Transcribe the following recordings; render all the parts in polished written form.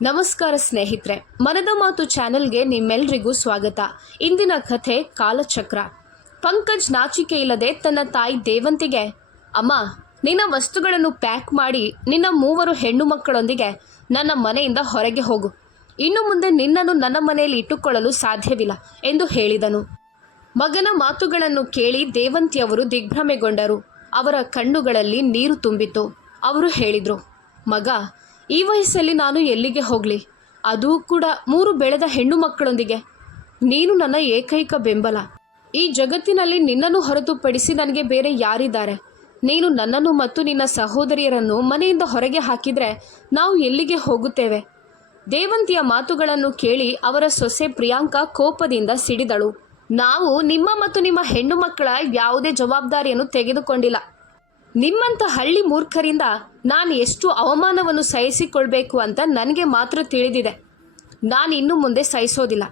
ನಮಸ್ಕಾರ ಸ್ನೇಹಿತರೆ, ಮನದ ಮಾತು ಚಾನೆಲ್ಗೆ ನಿಮ್ಮೆಲ್ರಿಗೂ ಸ್ವಾಗತ. ಇಂದಿನ ಕಥೆ ಕಾಲಚಕ್ರ. ಪಂಕಜ್ ನಾಚಿಕೆ ಇಲ್ಲದೆ ತನ್ನ ತಾಯಿ ದೇವಂತಿಗೆ, ಅಮ್ಮ, ನಿನ್ನ ವಸ್ತುಗಳನ್ನು ಪ್ಯಾಕ್ ಮಾಡಿ ನಿನ್ನ 3 ಹೆಣ್ಣು ಮಕ್ಕಳೊಂದಿಗೆ ನನ್ನ ಮನೆಯಿಂದ ಹೊರಗೆ ಹೋಗು. ಇನ್ನು ಮುಂದೆ ನಿನ್ನನ್ನು ನನ್ನ ಮನೆಯಲ್ಲಿ ಇಟ್ಟುಕೊಳ್ಳಲು ಸಾಧ್ಯವಿಲ್ಲ ಎಂದು ಹೇಳಿದನು. ಮಗನ ಮಾತುಗಳನ್ನು ಕೇಳಿ ದೇವಂತಿಯವರು ದಿಗ್ಭ್ರಮೆಗೊಂಡರು. ಅವರ ಕಣ್ಣುಗಳಲ್ಲಿ ನೀರು ತುಂಬಿತು. ಅವರು ಹೇಳಿದರು, ಮಗ, ಈ ವಯಸ್ಸಲ್ಲಿ ನಾನು ಎಲ್ಲಿಗೆ ಹೋಗಲಿ, ಅದೂ ಕೂಡ 3 ಬೆಳೆದ ಹೆಣ್ಣು ಮಕ್ಕಳೊಂದಿಗೆ. ನೀನು ನನ್ನ ಏಕೈಕ ಬೆಂಬಲ. ಈ ಜಗತ್ತಿನಲ್ಲಿ ನಿನ್ನನ್ನು ಹೊರತುಪಡಿಸಿ ನನಗೆ ಬೇರೆ ಯಾರಿದ್ದಾರೆ? ನೀನು ನನ್ನನ್ನು ಮತ್ತು ನಿನ್ನ ಸಹೋದರಿಯರನ್ನು ಮನೆಯಿಂದ ಹೊರಗೆ ಹಾಕಿದರೆ ನಾವು ಎಲ್ಲಿಗೆ ಹೋಗುತ್ತೇವೆ? ದೇವಂತಿಯ ಮಾತುಗಳನ್ನು ಕೇಳಿ ಅವರ ಸೊಸೆ ಪ್ರಿಯಾಂಕಾ ಕೋಪದಿಂದ ಸಿಡಿದಳು. ನಾವು ನಿಮ್ಮ ಮತ್ತು ನಿಮ್ಮ ಹೆಣ್ಣು ಮಕ್ಕಳ ಯಾವುದೇ ಜವಾಬ್ದಾರಿಯನ್ನು ತೆಗೆದುಕೊಂಡಿಲ್ಲ. ನಿಮ್ಮಂಥ ಹಳ್ಳಿ ಮೂರ್ಖರಿಂದ ನಾನು ಎಷ್ಟು ಅವಮಾನವನ್ನು ಸಹಿಸಿಕೊಳ್ಬೇಕು ಅಂತ ನನಗೆ ಮಾತ್ರ ತಿಳಿದಿದೆ. ನಾನು ಇನ್ನು ಮುಂದೆ ಸಹಿಸೋದಿಲ್ಲ.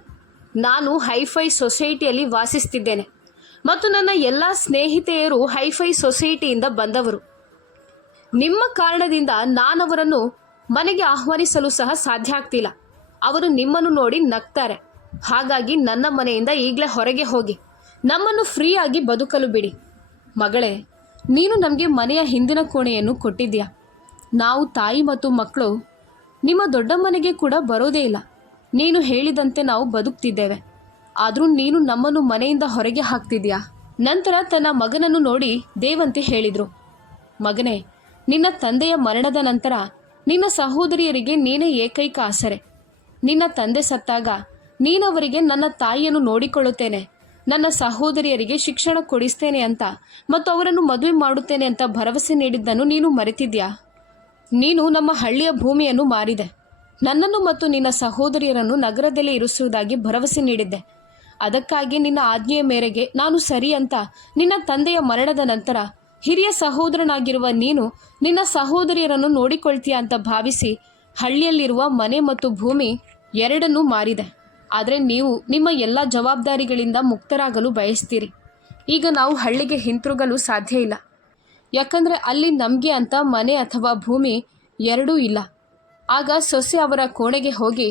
ನಾನು ಹೈಫೈ ಸೊಸೈಟಿಯಲ್ಲಿ ವಾಸಿಸ್ತಿದ್ದೇನೆ ಮತ್ತು ನನ್ನ ಎಲ್ಲ ಸ್ನೇಹಿತೆಯರು ಹೈಫೈ ಸೊಸೈಟಿಯಿಂದ ಬಂದವರು. ನಿಮ್ಮ ಕಾರಣದಿಂದ ನಾನವರನ್ನು ಮನೆಗೆ ಆಹ್ವಾನಿಸಲು ಸಹ ಸಾಧ್ಯ ಆಗ್ತಿಲ್ಲ. ಅವರು ನಿಮ್ಮನ್ನು ನೋಡಿ ನಗ್ತಾರೆ. ಹಾಗಾಗಿ ನನ್ನ ಮನೆಯಿಂದ ಈಗಲೇ ಹೊರಗೆ ಹೋಗಿ ನಮ್ಮನ್ನು ಫ್ರೀಯಾಗಿ ಬದುಕಲು ಬಿಡಿ. ಮಗಳೇ, ನೀನು ನಮಗೆ ಮನೆಯ ಹಿಂದಿನ ಕೋಣೆಯನ್ನು ಕೊಟ್ಟಿದ್ದೀಯಾ. ನಾವು ತಾಯಿ ಮತ್ತು ಮಕ್ಕಳು ನಿಮ್ಮ ದೊಡ್ಡಮ್ಮನೆಗೆ ಕೂಡ ಬರೋದೇ ಇಲ್ಲ. ನೀನು ಹೇಳಿದಂತೆ ನಾವು ಬದುಕ್ತಿದ್ದೇವೆ. ಆದರೂ ನೀನು ನಮ್ಮನ್ನು ಮನೆಯಿಂದ ಹೊರಗೆ ಹಾಕ್ತಿದ್ಯಾ. ನಂತರ ತನ್ನ ಮಗನನ್ನು ನೋಡಿ ದೇವಂತಿ ಹೇಳಿದರು, ಮಗನೇ, ನಿನ್ನ ತಂದೆಯ ಮರಣದ ನಂತರ ನಿನ್ನ ಸಹೋದರಿಯರಿಗೆ ನೀನೇ ಏಕೈಕ ಆಸರೆ. ನಿನ್ನ ತಂದೆ ಸತ್ತಾಗ ನೀನವರಿಗೆ ನನ್ನ ತಾಯಿಯನ್ನು ನೋಡಿಕೊಳ್ಳುತ್ತೇನೆ, ನನ್ನ ಸಹೋದರಿಯರಿಗೆ ಶಿಕ್ಷಣ ಕೊಡಿಸ್ತೇನೆ ಅಂತ ಮತ್ತು ಅವರನ್ನು ಮದುವೆ ಮಾಡುತ್ತೇನೆ ಅಂತ ಭರವಸೆ ನೀಡಿದ್ದನ್ನು ನೀನು ಮರೆತಿದ್ಯಾ. ನೀನು ನಮ್ಮ ಹಳ್ಳಿಯ ಭೂಮಿಯನ್ನು ಮಾರಿದೆ. ನನ್ನನ್ನು ಮತ್ತು ನಿನ್ನ ಸಹೋದರಿಯರನ್ನು ನಗರದಲ್ಲಿ ಇರಿಸುವುದಾಗಿ ಭರವಸೆ ನೀಡಿದ್ದೆ. ಅದಕ್ಕಾಗಿ ನಿನ್ನ ಆಜ್ಞೆಯ ಮೇರೆಗೆ ನಾನು ಸರಿ ಅಂತ ನಿನ್ನ ತಂದೆಯ ಮರಣದ ನಂತರ ಹಿರಿಯ ಸಹೋದರನಾಗಿರುವ ನೀನು ನಿನ್ನ ಸಹೋದರಿಯರನ್ನು ನೋಡಿಕೊಳ್ತೀಯ ಅಂತ ಭಾವಿಸಿ ಹಳ್ಳಿಯಲ್ಲಿರುವ ಮನೆ ಮತ್ತು ಭೂಮಿ ಎರಡನ್ನೂ ಮಾರಿದೆ. ಆದರೆ ನೀವು ನಿಮ್ಮ ಎಲ್ಲ ಜವಾಬ್ದಾರಿಗಳಿಂದ ಮುಕ್ತರಾಗಲು ಬಯಸ್ತೀರಿ. ಈಗ ನಾವು ಹಳ್ಳಿಗೆ ಹಿಂತಿರುಗಲು ಸಾಧ್ಯ ಇಲ್ಲ. ಯಾಕಂದರೆ ಅಲ್ಲಿ ನಮಗೆ ಅಂತ ಮನೆ ಅಥವಾ ಭೂಮಿ ಎರಡೂ ಇಲ್ಲ. ಆಗ ಸೊಸೆ ಅವರ ಕೋಣೆಗೆ ಹೋಗಿ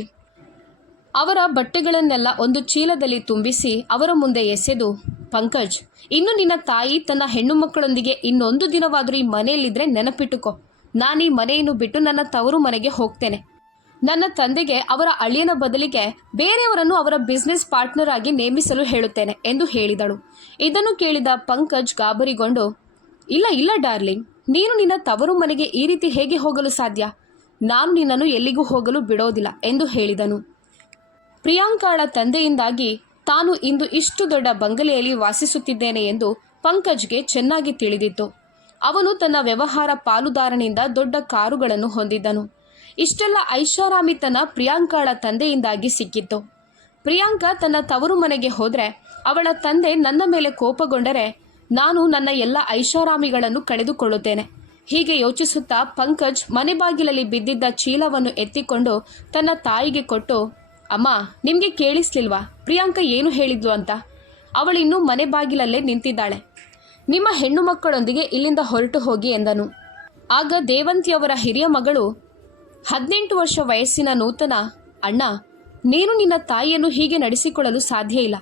ಅವರ ಬಟ್ಟೆಗಳನ್ನೆಲ್ಲ ಒಂದು ಚೀಲದಲ್ಲಿ ತುಂಬಿಸಿ ಅವರ ಮುಂದೆ ಎಸೆದು, ಪಂಕಜ್, ಇನ್ನು ನಿನ್ನ ತಾಯಿ ತನ್ನ ಹೆಣ್ಣು ಮಕ್ಕಳೊಂದಿಗೆ ಇನ್ನೊಂದು ದಿನವಾದರೂ ಈ ಮನೆಯಲ್ಲಿದ್ದರೆ ನೆನಪಿಟ್ಟುಕೋ. ನಾನು ಈ ಮನೆಯನ್ನು ಬಿಟ್ಟು ನನ್ನ ತವರು ಮನೆಗೆ ಹೋಗ್ತೇನೆ. ನನ್ನ ತಂದೆಗೆ ಅವರ ಅಳಿಯನ ಬದಲಿಗೆ ಬೇರೆಯವರನ್ನು ಅವರ ಬಿಸ್ನೆಸ್ ಪಾರ್ಟ್ನರ್ ಆಗಿ ನೇಮಿಸಲು ಹೇಳುತ್ತೇನೆ ಎಂದು ಹೇಳಿದಳು. ಇದನ್ನು ಕೇಳಿದ ಪಂಕಜ್ ಗಾಬರಿಗೊಂಡು, ಇಲ್ಲ ಇಲ್ಲ ಡಾರ್ಲಿಂಗ್, ನೀನು ನಿನ್ನ ತವರು ಮನೆಗೆ ಈ ರೀತಿ ಹೇಗೆ ಹೋಗಲು ಸಾಧ್ಯ? ನಾನು ನಿನ್ನನ್ನು ಎಲ್ಲಿಗೂ ಹೋಗಲು ಬಿಡೋದಿಲ್ಲ ಎಂದು ಹೇಳಿದನು. ಪ್ರಿಯಾಂಕಾಳ ತಂದೆಯಿಂದಾಗಿ ತಾನು ಇಂದು ಇಷ್ಟು ದೊಡ್ಡ ಬಂಗಲೆಯಲ್ಲಿ ವಾಸಿಸುತ್ತಿದ್ದೇನೆ ಎಂದು ಪಂಕಜ್ಗೆ ಚೆನ್ನಾಗಿ ತಿಳಿದಿತ್ತು. ಅವನು ತನ್ನ ವ್ಯವಹಾರ ಪಾಲುದಾರನಿಂದ ದೊಡ್ಡ ಕಾರುಗಳನ್ನು ಹೊಂದಿದ್ದನು. ಇಷ್ಟೆಲ್ಲ ಐಷಾರಾಮಿತನ ಪ್ರಿಯಾಂಕಾಳ ತಂದೆಯಿಂದಾಗಿ ಸಿಕ್ಕಿತ್ತು. ಪ್ರಿಯಾಂಕಾ ತನ್ನ ತವರು ಮನೆಗೆ ಹೋದರೆ ಅವಳ ತಂದೆ ನನ್ನ ಮೇಲೆ ಕೋಪಗೊಂಡರೆ ನಾನು ನನ್ನ ಎಲ್ಲ ಐಷಾರಾಮಿಗಳನ್ನು ಕಳೆದುಕೊಳ್ಳುತ್ತೇನೆ. ಹೀಗೆ ಯೋಚಿಸುತ್ತಾ ಪಂಕಜ್ ಮನೆ ಬಾಗಿಲಲ್ಲಿ ಬಿದ್ದಿದ್ದ ಚೀಲವನ್ನು ಎತ್ತಿಕೊಂಡು ತನ್ನ ತಾಯಿಗೆ ಕೊಟ್ಟು, ಅಮ್ಮ, ನಿಮಗೆ ಕೇಳಿಸ್ಲಿಲ್ವಾ ಪ್ರಿಯಾಂಕಾ ಏನು ಹೇಳಿದ್ಲು ಅಂತ? ಅವಳಿನ್ನೂ ಮನೆ ಬಾಗಿಲಲ್ಲೇ ನಿಂತಿದ್ದಾಳೆ. ನಿಮ್ಮ ಹೆಣ್ಣು ಮಕ್ಕಳೊಂದಿಗೆ ಇಲ್ಲಿಂದ ಹೊರಟು ಹೋಗಿ ಎಂದನು. ಆಗ ದೇವಂತಿಯವರ ಹಿರಿಯ ಮಗಳು 18 ವರ್ಷ ವಯಸ್ಸಿನ ನೂತನ, ಅಣ್ಣ, ನೀನು ನಿನ್ನ ತಾಯಿಯನ್ನು ಹೀಗೆ ನಡೆಸಿಕೊಳ್ಳಲು ಸಾಧ್ಯ ಇಲ್ಲ.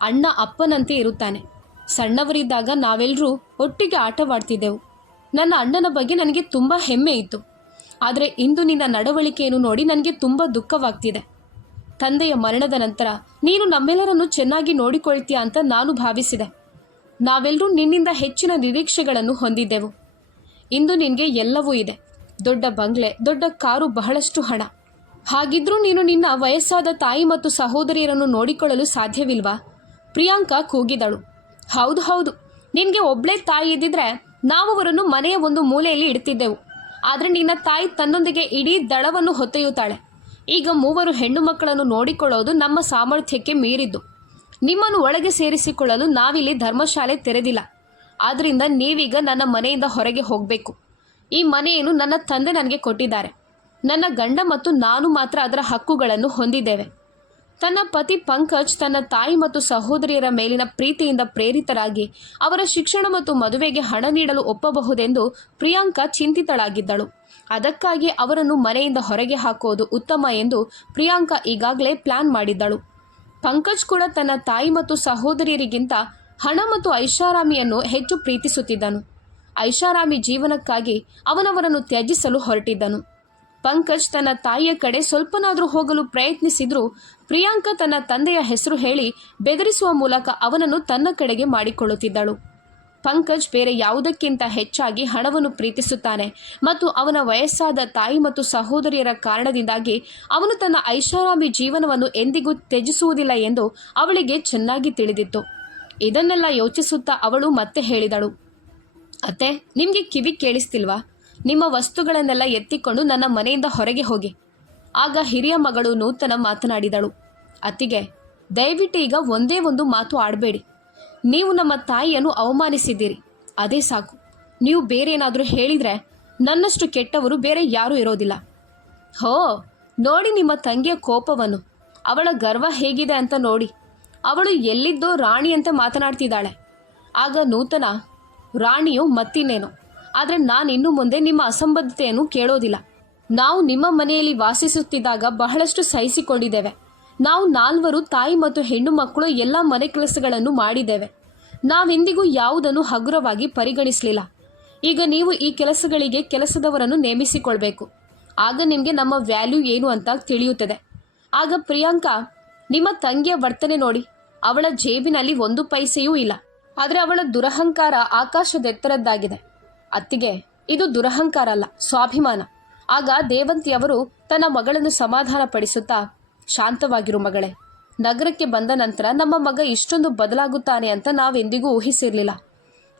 ಅಣ್ಣ ಅಪ್ಪನಂತೆ ಇರುತ್ತಾನೆ. ಸಣ್ಣವರಿದ್ದಾಗ ನಾವೆಲ್ಲರೂ ಒಟ್ಟಿಗೆ ಆಟವಾಡ್ತಿದ್ದೆವು. ನನ್ನ ಅಣ್ಣನ ಬಗ್ಗೆ ನನಗೆ ತುಂಬ ಹೆಮ್ಮೆ ಇತ್ತು. ಆದರೆ ಇಂದು ನಿನ್ನ ನಡವಳಿಕೆಯನ್ನು ನೋಡಿ ನನಗೆ ತುಂಬ ದುಃಖವಾಗ್ತಿದೆ. ತಂದೆಯ ಮರಣದ ನಂತರ ನೀನು ನಮ್ಮೆಲ್ಲರನ್ನು ಚೆನ್ನಾಗಿ ನೋಡಿಕೊಳ್ತೀಯ ಅಂತ ನಾನು ಭಾವಿಸಿದೆ. ನಾವೆಲ್ಲರೂ ನಿನ್ನಿಂದ ಹೆಚ್ಚಿನ ನಿರೀಕ್ಷೆಗಳನ್ನು ಹೊಂದಿದ್ದೆವು. ಇಂದು ನಿನಗೆ ಎಲ್ಲವೂ ಇದೆ. ದೊಡ್ಡ ಬಂಗ್ಲೆ, ದೊಡ್ಡ ಕಾರು, ಬಹಳಷ್ಟು ಹಣ. ಹಾಗಿದ್ರೂ ನೀನು ನಿನ್ನ ವಯಸ್ಸಾದ ತಾಯಿ ಮತ್ತು ಸಹೋದರಿಯರನ್ನು ನೋಡಿಕೊಳ್ಳಲು ಸಾಧ್ಯವಿಲ್ವಾ? ಪ್ರಿಯಾಂಕಾ ಕೂಗಿದಳು. ಹೌದು ಹೌದು, ನಿನಗೆ ಒಬ್ಬಳೇ ತಾಯಿ ಇದ್ದಿದ್ರೆ ನಾವು ಅವರನ್ನು ಮನೆಯ ಒಂದು ಮೂಲೆಯಲ್ಲಿ ಇಡ್ತಿದ್ದೆವು. ಆದರೆ ನಿನ್ನ ತಾಯಿ ತನ್ನೊಂದಿಗೆ ಇಡೀ ದಳವನ್ನು ಹೊತ್ತೊಯ್ಯುತ್ತಾಳೆ. ಈಗ 3 ಹೆಣ್ಣು ಮಕ್ಕಳನ್ನು ನೋಡಿಕೊಳ್ಳೋದು ನಮ್ಮ ಸಾಮರ್ಥ್ಯಕ್ಕೆ ಮೀರಿದ್ದು. ನಿಮ್ಮನ್ನು ಒಳಗೆ ಸೇರಿಸಿಕೊಳ್ಳಲು ನಾವಿಲ್ಲಿ ಧರ್ಮಶಾಲೆ ತೆರೆದಿಲ್ಲ. ಆದ್ದರಿಂದ ನೀವೀಗ ನನ್ನ ಮನೆಯಿಂದ ಹೊರಗೆ ಹೋಗಬೇಕು. ಈ ಮನೆಯನ್ನು ನನ್ನ ತಂದೆ ನನಗೆ ಕೊಟ್ಟಿದ್ದಾರೆ. ನನ್ನ ಗಂಡ ಮತ್ತು ನಾನು ಮಾತ್ರ ಅದರ ಹಕ್ಕುಗಳನ್ನು ಹೊಂದಿದ್ದೇವೆ. ತನ್ನ ಪತಿ ಪಂಕಜ್ ತನ್ನ ತಾಯಿ ಮತ್ತು ಸಹೋದರಿಯರ ಮೇಲಿನ ಪ್ರೀತಿಯಿಂದ ಪ್ರೇರಿತರಾಗಿ ಅವರ ಶಿಕ್ಷಣ ಮತ್ತು ಮದುವೆಗೆ ಹಣ ನೀಡಲು ಒಪ್ಪಬಹುದೆಂದು ಪ್ರಿಯಾಂಕಾ ಚಿಂತಿತಳಾಗಿದ್ದಳು. ಅದಕ್ಕಾಗಿ ಅವರನ್ನು ಮನೆಯಿಂದ ಹೊರಗೆ ಹಾಕುವುದು ಉತ್ತಮ ಎಂದು ಪ್ರಿಯಾಂಕಾ ಈಗಾಗಲೇ ಪ್ಲಾನ್ ಮಾಡಿದ್ದಳು. ಪಂಕಜ್ ಕೂಡ ತನ್ನ ತಾಯಿ ಮತ್ತು ಸಹೋದರಿಯರಿಗಿಂತ ಹಣ ಮತ್ತು ಐಷಾರಾಮಿಯನ್ನು ಹೆಚ್ಚು ಪ್ರೀತಿಸುತ್ತಿದ್ದನು. ಐಷಾರಾಮಿ ಜೀವನಕ್ಕಾಗಿ ಅವನವರನ್ನು ತ್ಯಜಿಸಲು ಹೊರಟಿದ್ದನು. ಪಂಕಜ್ ತನ್ನ ತಾಯಿಯ ಕಡೆ ಸ್ವಲ್ಪನಾದರೂ ಹೋಗಲು ಪ್ರಯತ್ನಿಸಿದರೂ ಪ್ರಿಯಾಂಕಾ ತನ್ನ ತಂದೆಯ ಹೆಸರು ಹೇಳಿ ಬೆದರಿಸುವ ಮೂಲಕ ಅವನನ್ನು ತನ್ನ ಕಡೆಗೆ ಮಾಡಿಕೊಳ್ಳುತ್ತಿದ್ದಳು. ಪಂಕಜ್ ಬೇರೆ ಯಾವುದಕ್ಕಿಂತ ಹೆಚ್ಚಾಗಿ ಹಣವನ್ನು ಪ್ರೀತಿಸುತ್ತಾನೆ ಮತ್ತು ಅವನ ವಯಸ್ಸಾದ ತಾಯಿ ಮತ್ತು ಸಹೋದರಿಯರ ಕಾರಣದಿಂದಾಗಿ ಅವನು ತನ್ನ ಐಷಾರಾಮಿ ಜೀವನವನ್ನು ಎಂದಿಗೂ ತ್ಯಜಿಸುವುದಿಲ್ಲ ಎಂದು ಅವಳಿಗೆ ಚೆನ್ನಾಗಿ ತಿಳಿದಿತ್ತು. ಇದನ್ನೆಲ್ಲ ಯೋಚಿಸುತ್ತಾ ಅವಳು ಮತ್ತೆ ಹೇಳಿದಳು, ಅತ್ತೆ, ನಿಮಗೆ ಕಿವಿ ಕೇಳಿಸ್ತಿಲ್ವಾ? ನಿಮ್ಮ ವಸ್ತುಗಳನ್ನೆಲ್ಲ ಎತ್ತಿಕೊಂಡು ನನ್ನ ಮನೆಯಿಂದ ಹೊರಗೆ ಹೋಗಿ. ಆಗ ಹಿರಿಯ ಮಗಳು ನೂತನ ಮಾತನಾಡಿದಳು, ಅತ್ತಿಗೆ, ದಯವಿಟ್ಟು ಈಗ ಒಂದೇ ಒಂದು ಮಾತು ಆಡಬೇಡಿ. ನೀವು ನಮ್ಮ ತಾಯಿಯನ್ನು ಅವಮಾನಿಸಿದ್ದೀರಿ, ಅದೇ ಸಾಕು. ನೀವು ಬೇರೆ ಏನಾದರೂ ಹೇಳಿದರೆ ನನ್ನಷ್ಟು ಕೆಟ್ಟವರು ಬೇರೆ ಯಾರೂ ಇರೋದಿಲ್ಲ. ಹೋ, ನೋಡಿ ನಿಮ್ಮ ತಂಗಿಯ ಕೋಪವನ್ನು, ಅವಳ ಗರ್ವ ಹೇಗಿದೆ ಅಂತ ನೋಡಿ. ಅವಳು ಎಲ್ಲಿದ್ದೋ ರಾಣಿಯಂತೆ ಮಾತನಾಡ್ತಿದ್ದಾಳೆ. ಆಗ ನೂತನ, ರಾಣಿಯು ಮತ್ತಿನ್ನೇನು, ಆದರೆ ನಾನಿನ್ನು ಮುಂದೆ ನಿಮ್ಮ ಅಸಂಬದ್ಧತೆಯನ್ನು ಕೇಳೋದಿಲ್ಲ. ನಾವು ನಿಮ್ಮ ಮನೆಯಲ್ಲಿ ವಾಸಿಸುತ್ತಿದ್ದಾಗ ಬಹಳಷ್ಟು ಸಹಿಸಿಕೊಂಡಿದ್ದೇವೆ. ನಾವು ನಾಲ್ವರು ತಾಯಿ ಮತ್ತು ಹೆಣ್ಣು ಮಕ್ಕಳು ಎಲ್ಲ ಮನೆ ಕೆಲಸಗಳನ್ನು ಮಾಡಿದ್ದೇವೆ. ನಾವೆಂದಿಗೂ ಯಾವುದನ್ನು ಹಗುರವಾಗಿ ಪರಿಗಣಿಸಲಿಲ್ಲ. ಈಗ ನೀವು ಈ ಕೆಲಸಗಳಿಗೆ ಕೆಲಸದವರನ್ನು ನೇಮಿಸಿಕೊಳ್ಬೇಕು. ಆಗ ನಿಮಗೆ ನಮ್ಮ ವ್ಯಾಲ್ಯೂ ಏನು ಅಂತ ತಿಳಿಯುತ್ತದೆ. ಆಗ ಪ್ರಿಯಾಂಕಾ, ನಿಮ್ಮ ತಂಗಿಯ ವರ್ತನೆ ನೋಡಿ. ಅವಳ ಜೇಬಿನಲ್ಲಿ 1 ಪೈಸೆಯೂ ಇಲ್ಲ, ಆದರೆ ಅವಳ ದುರಹಂಕಾರ ಆಕಾಶದೆತ್ತರದ್ದಾಗಿದೆ. ಅತ್ತಿಗೆ, ಇದು ದುರಹಂಕಾರ ಅಲ್ಲ, ಸ್ವಾಭಿಮಾನ. ಆಗ ದೇವಂತಿಯವರು ತನ್ನ ಮಗಳನ್ನು ಸಮಾಧಾನ ಪಡಿಸುತ್ತಾ, ಶಾಂತವಾಗಿರು ಮಗಳೇ. ನಗರಕ್ಕೆ ಬಂದ ನಂತರ ನಮ್ಮ ಮಗ ಇಷ್ಟೊಂದು ಬದಲಾಗುತ್ತಾನೆ ಅಂತ ನಾವೆಂದಿಗೂ ಊಹಿಸಿರಲಿಲ್ಲ.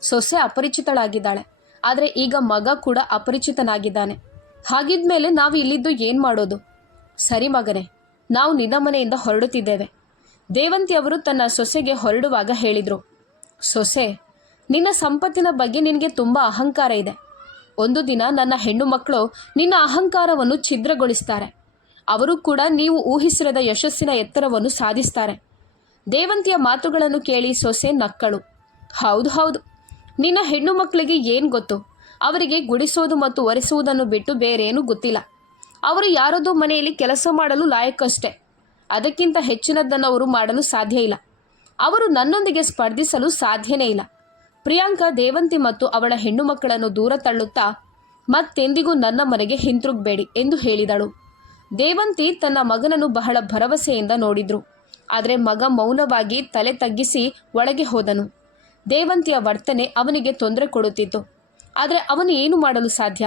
ಸೊಸೆ ಅಪರಿಚಿತಳಾಗಿದ್ದಾಳೆ, ಆದರೆ ಈಗ ಮಗ ಕೂಡ ಅಪರಿಚಿತನಾಗಿದ್ದಾನೆ. ಹಾಗಿದ್ಮೇಲೆ ನಾವು ಇಲ್ಲಿದ್ದು ಏನು ಮಾಡೋದು? ಸರಿ ಮಗನೇ, ನಾವು ನಿನ್ನ ಮನೆಯಿಂದ ಹೊರಡುತ್ತಿದ್ದೇವೆ. ದೇವಂತಿಯವರು ತನ್ನ ಸೊಸೆಗೆ ಹೊರಡುವಾಗ ಹೇಳಿದರು, ಸೊಸೆ, ನಿನ್ನ ಸಂಪತ್ತಿನ ಬಗ್ಗೆ ನಿನಗೆ ತುಂಬ ಅಹಂಕಾರ ಇದೆ. ಒಂದು ದಿನ ನನ್ನ ಹೆಣ್ಣು ಮಕ್ಕಳು ನಿನ್ನ ಅಹಂಕಾರವನ್ನು ಛಿದ್ರಗೊಳಿಸ್ತಾರೆ. ಅವರು ಕೂಡ ನೀವು ಊಹಿಸಿರದ ಯಶಸ್ಸಿನ ಎತ್ತರವನ್ನು ಸಾಧಿಸ್ತಾರೆ. ದೇವಂತಿಯ ಮಾತುಗಳನ್ನು ಕೇಳಿ ಸೊಸೆ ನಕ್ಕಳು. ಹೌದು ಹೌದು, ನಿನ್ನ ಹೆಣ್ಣು ಮಕ್ಕಳಿಗೆ ಏನು ಗೊತ್ತು? ಅವರಿಗೆ ಗುಡಿಸೋದು ಮತ್ತು ಒರೆಸುವುದನ್ನು ಬಿಟ್ಟು ಬೇರೇನೂ ಗೊತ್ತಿಲ್ಲ. ಅವರು ಯಾರದೋ ಮನೆಯಲ್ಲಿ ಕೆಲಸ ಮಾಡಲು ಲಾಯಕ್ಕಷ್ಟೇ. ಅದಕ್ಕಿಂತ ಹೆಚ್ಚಿನದನ್ನು ಅವರು ಮಾಡಲು ಸಾಧ್ಯ ಇಲ್ಲ. ಅವರು ನನ್ನೊಂದಿಗೆ ಸ್ಪರ್ಧಿಸಲು ಸಾಧ್ಯನೇ ಇಲ್ಲ. ಪ್ರಿಯಾಂಕಾ ದೇವಂತಿ ಮತ್ತು ಅವಳ ಹೆಣ್ಣು ಮಕ್ಕಳನ್ನು ದೂರ ತಳ್ಳುತ್ತಾ, ಮತ್ತೆಂದಿಗೂ ನನ್ನ ಮನೆಗೆ ಹಿಂತಿರುಗಬೇಡಿ ಎಂದು ಹೇಳಿದಳು. ದೇವಂತಿ ತನ್ನ ಮಗನನ್ನು ಬಹಳ ಭರವಸೆಯಿಂದ ನೋಡಿದ್ರು. ಆದರೆ ಮಗ ಮೌನವಾಗಿ ತಲೆ ತಗ್ಗಿಸಿ ಒಳಗೆ ಹೋದನು. ದೇವಂತಿಯ ವರ್ತನೆ ಅವನಿಗೆ ತೊಂದರೆ ಕೊಡುತ್ತಿತ್ತು. ಆದರೆ ಅವನು ಏನು ಮಾಡಲು ಸಾಧ್ಯ?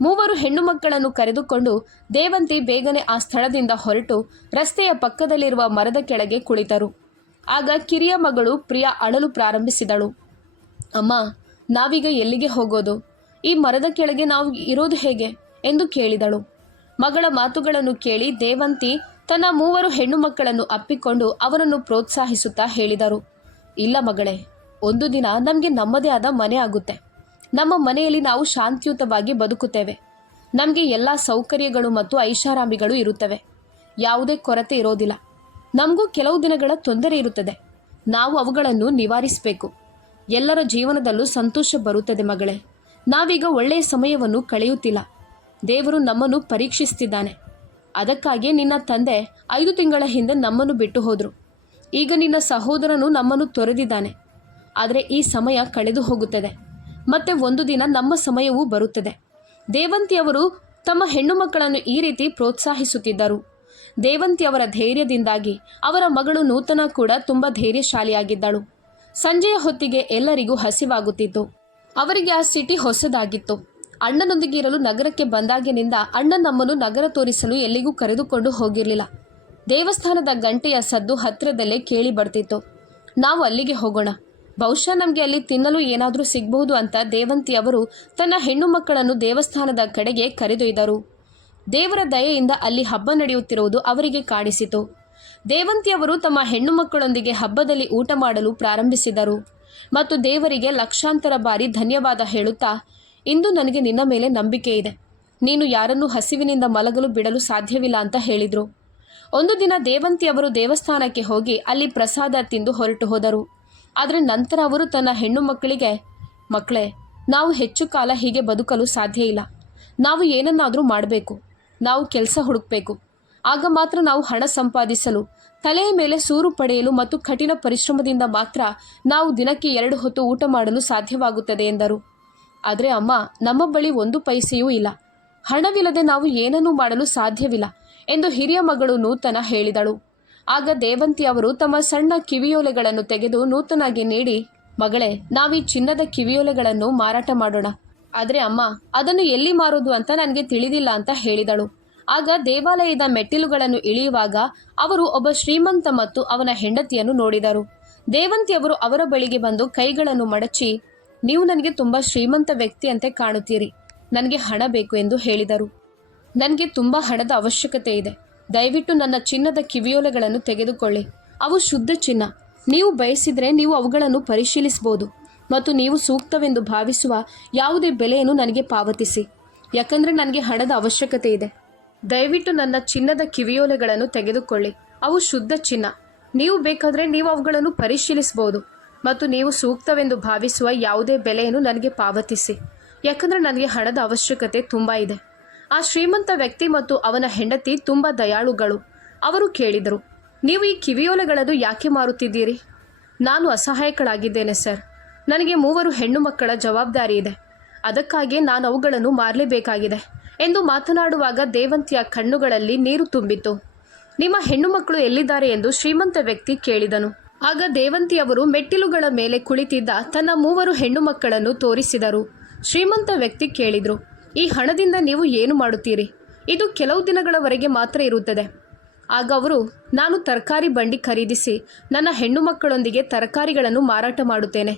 ಮೂವರು ಹೆಣ್ಣು ಮಕ್ಕಳನ್ನು ಕರೆದುಕೊಂಡು ದೇವಂತಿ ಬೇಗನೆ ಆ ಸ್ಥಳದಿಂದ ಹೊರಟು ರಸ್ತೆಯ ಪಕ್ಕದಲ್ಲಿರುವ ಮರದ ಕೆಳಗೆ ಕುಳಿತರು. ಆಗ ಕಿರಿಯ ಮಗಳು ಪ್ರಿಯಾ ಅಳಲು ಪ್ರಾರಂಭಿಸಿದಳು. ಅಮ್ಮ, ನಾವೀಗ ಎಲ್ಲಿಗೆ ಹೋಗೋದು? ಈ ಮರದ ಕೆಳಗೆ ನಾವು ಇರೋದು ಹೇಗೆ ಎಂದು ಕೇಳಿದಳು. ಮಗಳ ಮಾತುಗಳನ್ನು ಕೇಳಿ ದೇವಂತಿ ತನ್ನ ಮೂವರು ಹೆಣ್ಣು ಮಕ್ಕಳನ್ನು ಅಪ್ಪಿಕೊಂಡು ಅವರನ್ನು ಪ್ರೋತ್ಸಾಹಿಸುತ್ತಾ ಹೇಳಿದರು, ಇಲ್ಲ ಮಗಳೇ, ಒಂದು ದಿನ ನಮಗೆ ನಮ್ಮದೇ ಆದ ಮನೆ ಆಗುತ್ತೆ. ನಮ್ಮ ಮನೆಯಲ್ಲಿ ನಾವು ಶಾಂತಿಯುತವಾಗಿ ಬದುಕುತ್ತೇವೆ. ನಮಗೆ ಎಲ್ಲ ಸೌಕರ್ಯಗಳು ಮತ್ತು ಐಷಾರಾಮಿಗಳು ಇರುತ್ತವೆ. ಯಾವುದೇ ಕೊರತೆ ಇರೋದಿಲ್ಲ. ನಮಗೂ ಕೆಲವು ದಿನಗಳ ತೊಂದರೆ ಇರುತ್ತದೆ. ನಾವು ಅವುಗಳನ್ನು ನಿವಾರಿಸಬೇಕು. ಎಲ್ಲರ ಜೀವನದಲ್ಲೂ ಸಂತೋಷ ಬರುತ್ತದೆ ಮಗಳೇ. ನಾವೀಗ ಒಳ್ಳೆಯ ಸಮಯವನ್ನು ಕಳೆಯುತ್ತಿಲ್ಲ. ದೇವರು ನಮ್ಮನ್ನು ಪರೀಕ್ಷಿಸ್ತಿದ್ದಾನೆ. ಅದಕ್ಕಾಗಿ ನಿನ್ನ ತಂದೆ 5 ತಿಂಗಳ ಹಿಂದೆ ನಮ್ಮನ್ನು ಬಿಟ್ಟು ಹೋದರು. ಈಗ ನಿನ್ನ ಸಹೋದರನು ನಮ್ಮನ್ನು ತೊರೆದಿದ್ದಾನೆ. ಆದರೆ ಈ ಸಮಯ ಕಳೆದು ಹೋಗುತ್ತದೆ. ಮತ್ತೆ ಒಂದು ದಿನ ನಮ್ಮ ಸಮಯವೂ ಬರುತ್ತದೆ. ದೇವಂತಿಯವರು ತಮ್ಮ ಹೆಣ್ಣು ಮಕ್ಕಳನ್ನು ಈ ರೀತಿ ಪ್ರೋತ್ಸಾಹಿಸುತ್ತಿದ್ದರು. ದೇವಂತಿಯವರ ಧೈರ್ಯದಿಂದಾಗಿ ಅವರ ಮಗಳು ನೂತನ ಕೂಡ ತುಂಬ ಧೈರ್ಯಶಾಲಿಯಾಗಿದ್ದಳು. ಸಂಜೆಯ ಹೊತ್ತಿಗೆ ಎಲ್ಲರಿಗೂ ಹಸಿವಾಗುತ್ತಿತ್ತು. ಅವರಿಗೆ ಆ ಸಿಟಿ ಹೊಸದಾಗಿತ್ತು. ಅಣ್ಣನೊಂದಿಗೆ ಇರಲು ನಗರಕ್ಕೆ ಬಂದಾಗಿನಿಂದ ಅಣ್ಣ ನಮ್ಮನ್ನು ನಗರ ತೋರಿಸಲು ಎಲ್ಲಿಗೂ ಕರೆದುಕೊಂಡು ಹೋಗಿರಲಿಲ್ಲ. ದೇವಸ್ಥಾನದ ಗಂಟೆಯ ಸದ್ದು ಹತ್ತಿರದಲ್ಲೇ ಕೇಳಿ ಬರ್ತಿತ್ತು. ನಾವು ಅಲ್ಲಿಗೆ ಹೋಗೋಣ, ಬಹುಶಃ ನಮಗೆ ಅಲ್ಲಿ ತಿನ್ನಲು ಏನಾದರೂ ಸಿಗಬಹುದು ಅಂತ ದೇವಂತಿಯವರು ತನ್ನ ಹೆಣ್ಣು ಮಕ್ಕಳನ್ನು ದೇವಸ್ಥಾನದ ಕಡೆಗೆ ಕರೆದೊಯ್ದರು. ದೇವರ ದಯೆಯಿಂದ ಅಲ್ಲಿ ಹಬ್ಬ ನಡೆಯುತ್ತಿರುವುದು ಅವರಿಗೆ ಕಾಣಿಸಿತು. ದೇವಂತಿಯವರು ತಮ್ಮ ಹೆಣ್ಣು ಮಕ್ಕಳೊಂದಿಗೆ ಹಬ್ಬದಲ್ಲಿ ಊಟ ಮಾಡಲು ಪ್ರಾರಂಭಿಸಿದರು ಮತ್ತು ದೇವರಿಗೆ ಲಕ್ಷಾಂತರ ಬಾರಿ ಧನ್ಯವಾದ ಹೇಳುತ್ತಾ, ಇಂದು ನನಗೆ ನಿನ್ನ ಮೇಲೆ ನಂಬಿಕೆ ಇದೆ. ನೀನು ಯಾರನ್ನೂ ಹಸಿವಿನಿಂದ ಮಲಗಲು ಬಿಡಲು ಸಾಧ್ಯವಿಲ್ಲ ಅಂತ ಹೇಳಿದರು. ಒಂದು ದಿನ ದೇವಂತಿ ಅವರು ದೇವಸ್ಥಾನಕ್ಕೆ ಹೋಗಿ ಅಲ್ಲಿ ಪ್ರಸಾದ ತಿಂದು ಹೊರಟು ಹೋದರು. ಆದರೆ ನಂತರ ಅವರು ತನ್ನ ಹೆಣ್ಣು ಮಕ್ಕಳೇ, ನಾವು ಹೆಚ್ಚು ಕಾಲ ಹೀಗೆ ಬದುಕಲು ಸಾಧ್ಯ ಇಲ್ಲ. ನಾವು ಏನನ್ನಾದರೂ ಮಾಡಬೇಕು. ನಾವು ಕೆಲಸ ಹುಡುಕಬೇಕು. ಆಗ ಮಾತ್ರ ನಾವು ಹಣ ಸಂಪಾದಿಸಲು, ತಲೆಯ ಮೇಲೆ ಸೂರು ಪಡೆಯಲು ಮತ್ತು ಕಠಿಣ ಪರಿಶ್ರಮದಿಂದ ಮಾತ್ರ ನಾವು ದಿನಕ್ಕೆ 2 ಹೊತ್ತು ಊಟ ಮಾಡಲು ಸಾಧ್ಯವಾಗುತ್ತದೆ ಎಂದರು. ಆದರೆ ಅಮ್ಮ, ನಮ್ಮ ಬಳಿ 1 ಪೈಸೆಯೂ ಇಲ್ಲ. ಹಣವಿಲ್ಲದೆ ನಾವು ಏನನ್ನೂ ಮಾಡಲು ಸಾಧ್ಯವಿಲ್ಲ ಎಂದು ಹಿರಿಯ ಮಗಳು ನೂತನ ಹೇಳಿದಳು. ಆಗ ದೇವಂತಿ ಅವರು ತಮ್ಮ ಸಣ್ಣ ಕಿವಿಯೋಲೆಗಳನ್ನು ತೆಗೆದು ನೂತನಾಗಿ ನೀಡಿ, ಮಗಳೇ, ನಾವೀ ಚಿನ್ನದ ಕಿವಿಯೋಲೆಗಳನ್ನು ಮಾರಾಟ ಮಾಡೋಣ. ಆದರೆ ಅಮ್ಮ, ಅದನ್ನು ಎಲ್ಲಿ ಮಾರೋದು ಅಂತ ನನಗೆ ತಿಳಿದಿಲ್ಲ ಅಂತ ಹೇಳಿದಳು. ಆಗ ದೇವಾಲಯದ ಮೆಟ್ಟಿಲುಗಳನ್ನು ಇಳಿಯುವಾಗ ಅವರು ಒಬ್ಬ ಶ್ರೀಮಂತ ಮತ್ತು ಅವನ ಹೆಂಡತಿಯನ್ನು ನೋಡಿದರು. ದೇವಂತಿಯವರು ಅವರ ಬಳಿಗೆ ಬಂದು ಕೈಗಳನ್ನು ಮಡಚಿ, ನೀವು ನನಗೆ ತುಂಬ ಶ್ರೀಮಂತ ವ್ಯಕ್ತಿಯಂತೆ ಕಾಣುತ್ತೀರಿ, ನನಗೆ ಹಣ ಬೇಕು ಎಂದು ಹೇಳಿದರು. ನನಗೆ ತುಂಬ ಹಣದ ಅವಶ್ಯಕತೆ ಇದೆ. ದಯವಿಟ್ಟು ನನ್ನ ಚಿನ್ನದ ಕಿವಿಯೋಲೆಗಳನ್ನು ತೆಗೆದುಕೊಳ್ಳಿ. ಅವು ಶುದ್ಧ ಚಿನ್ನ. ನೀವು ಬಯಸಿದರೆ ನೀವು ಅವುಗಳನ್ನು ಪರಿಶೀಲಿಸಬಹುದು ಮತ್ತು ನೀವು ಸೂಕ್ತವೆಂದು ಭಾವಿಸುವ ಯಾವುದೇ ಬೆಲೆಯನ್ನು ನನಗೆ ಪಾವತಿಸಿ. ಯಾಕಂದರೆ ನನಗೆ ಹಣದ ಅವಶ್ಯಕತೆ ಇದೆ. ದಯವಿಟ್ಟು ನನ್ನ ಚಿನ್ನದ ಕಿವಿಯೋಲೆಗಳನ್ನು ತೆಗೆದುಕೊಳ್ಳಿ. ಅವು ಶುದ್ಧ ಚಿನ್ನ. ನೀವು ಬೇಕಾದರೆ ನೀವು ಅವುಗಳನ್ನು ಪರಿಶೀಲಿಸಬಹುದು ಮತ್ತು ನೀವು ಸೂಕ್ತವೆಂದು ಭಾವಿಸುವ ಯಾವುದೇ ಬೆಲೆಯನ್ನು ನನಗೆ ಪಾವತಿಸಿ. ಯಾಕಂದರೆ ನನಗೆ ಹಣದ ಅವಶ್ಯಕತೆ ತುಂಬ ಇದೆ. ಆ ಶ್ರೀಮಂತ ವ್ಯಕ್ತಿ ಮತ್ತು ಅವನ ಹೆಂಡತಿ ತುಂಬ ದಯಾಳುಗಳು. ಅವರು ಕೇಳಿದರು, ನೀವು ಈ ಕಿವಿಯೋಲೆಗಳನ್ನು ಯಾಕೆ ಮಾರುತ್ತಿದ್ದೀರಿ? ನಾನು ಅಸಹಾಯಕಳಾಗಿದ್ದೇನೆ ಸರ್. ನನಗೆ 3 ಹೆಣ್ಣು ಮಕ್ಕಳ ಜವಾಬ್ದಾರಿ ಇದೆ. ಅದಕ್ಕಾಗಿ ನಾನು ಅವುಗಳನ್ನು ಮಾರಲೇಬೇಕಾಗಿದೆ ಎಂದು ಮಾತನಾಡುವಾಗ ದೇವಂತಿಯ ಕಣ್ಣುಗಳಲ್ಲಿ ನೀರು ತುಂಬಿತು. ನಿಮ್ಮ ಹೆಣ್ಣು ಮಕ್ಕಳು ಎಲ್ಲಿದ್ದಾರೆ ಎಂದು ಶ್ರೀಮಂತ ವ್ಯಕ್ತಿ ಕೇಳಿದನು. ಆಗ ದೇವಂತಿಯವರು ಮೆಟ್ಟಿಲುಗಳ ಮೇಲೆ ಕುಳಿತಿದ್ದ ತನ್ನ 3 ಹೆಣ್ಣು ಮಕ್ಕಳನ್ನು ತೋರಿಸಿದರು. ಶ್ರೀಮಂತ ವ್ಯಕ್ತಿ ಕೇಳಿದರು, ಈ ಹಣದಿಂದ ನೀವು ಏನು ಮಾಡುತ್ತೀರಿ? ಇದು ಕೆಲವು ದಿನಗಳವರೆಗೆ ಮಾತ್ರ ಇರುತ್ತದೆ. ಆಗ ಅವರು, ನಾನು ತರಕಾರಿ ಬಂಡಿ ಖರೀದಿಸಿ ನನ್ನ ಹೆಣ್ಣು ಮಕ್ಕಳೊಂದಿಗೆ ತರಕಾರಿಗಳನ್ನು ಮಾರಾಟ ಮಾಡುತ್ತೇನೆ.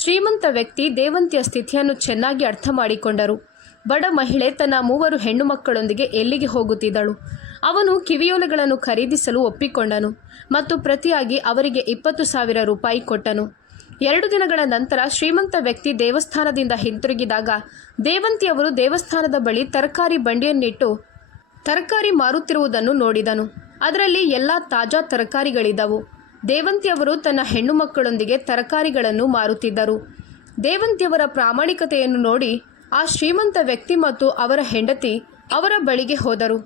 ಶ್ರೀಮಂತ ವ್ಯಕ್ತಿ ದೇವಂತಿಯ ಸ್ಥಿತಿಯನ್ನು ಚೆನ್ನಾಗಿ ಅರ್ಥ ಮಾಡಿಕೊಂಡರು. ಬಡ ಮಹಿಳೆ ತನ್ನ 3 ಹೆಣ್ಣು ಮಕ್ಕಳೊಂದಿಗೆ ಎಲ್ಲಿಗೆ ಹೋಗುತ್ತಿದ್ದಳು. ಅವನು ಕಿವಿಯೋಲೆಗಳನ್ನು ಖರೀದಿಸಲು ಒಪ್ಪಿಕೊಂಡನು ಮತ್ತು ಪ್ರತಿಯಾಗಿ ಅವರಿಗೆ 20,000 ರೂಪಾಯಿ ಕೊಟ್ಟನು. 2 ದಿನಗಳ ನಂತರ ಶ್ರೀಮಂತ ವ್ಯಕ್ತಿ ದೇವಸ್ಥಾನದಿಂದ ಹಿಂತಿರುಗಿದಾಗ ದೇವಂತಿಯವರು ದೇವಸ್ಥಾನದ ಬಳಿ ತರಕಾರಿ ಬಂಡಿಯನ್ನಿಟ್ಟು ತರಕಾರಿ ಮಾರುತ್ತಿರುವುದನ್ನು ನೋಡಿದನು. ಅದರಲ್ಲಿ ಎಲ್ಲ ತಾಜಾ ತರಕಾರಿಗಳಿದ್ದವು. ದೇವಂತಿಯವರು ತನ್ನ ಹೆಣ್ಣು ಮಕ್ಕಳೊಂದಿಗೆ ತರಕಾರಿಗಳನ್ನು ಮಾರುತ್ತಿದ್ದರು. ದೇವಂತಿಯವರ ಪ್ರಾಮಾಣಿಕತೆಯನ್ನು ನೋಡಿ ಆ ಶ್ರೀಮಂತ ವ್ಯಕ್ತಿ ಮತ್ತು ಅವರ ಹೆಂಡತಿ ಅವರ ಬಳಿಗೆ ಹೋದರು.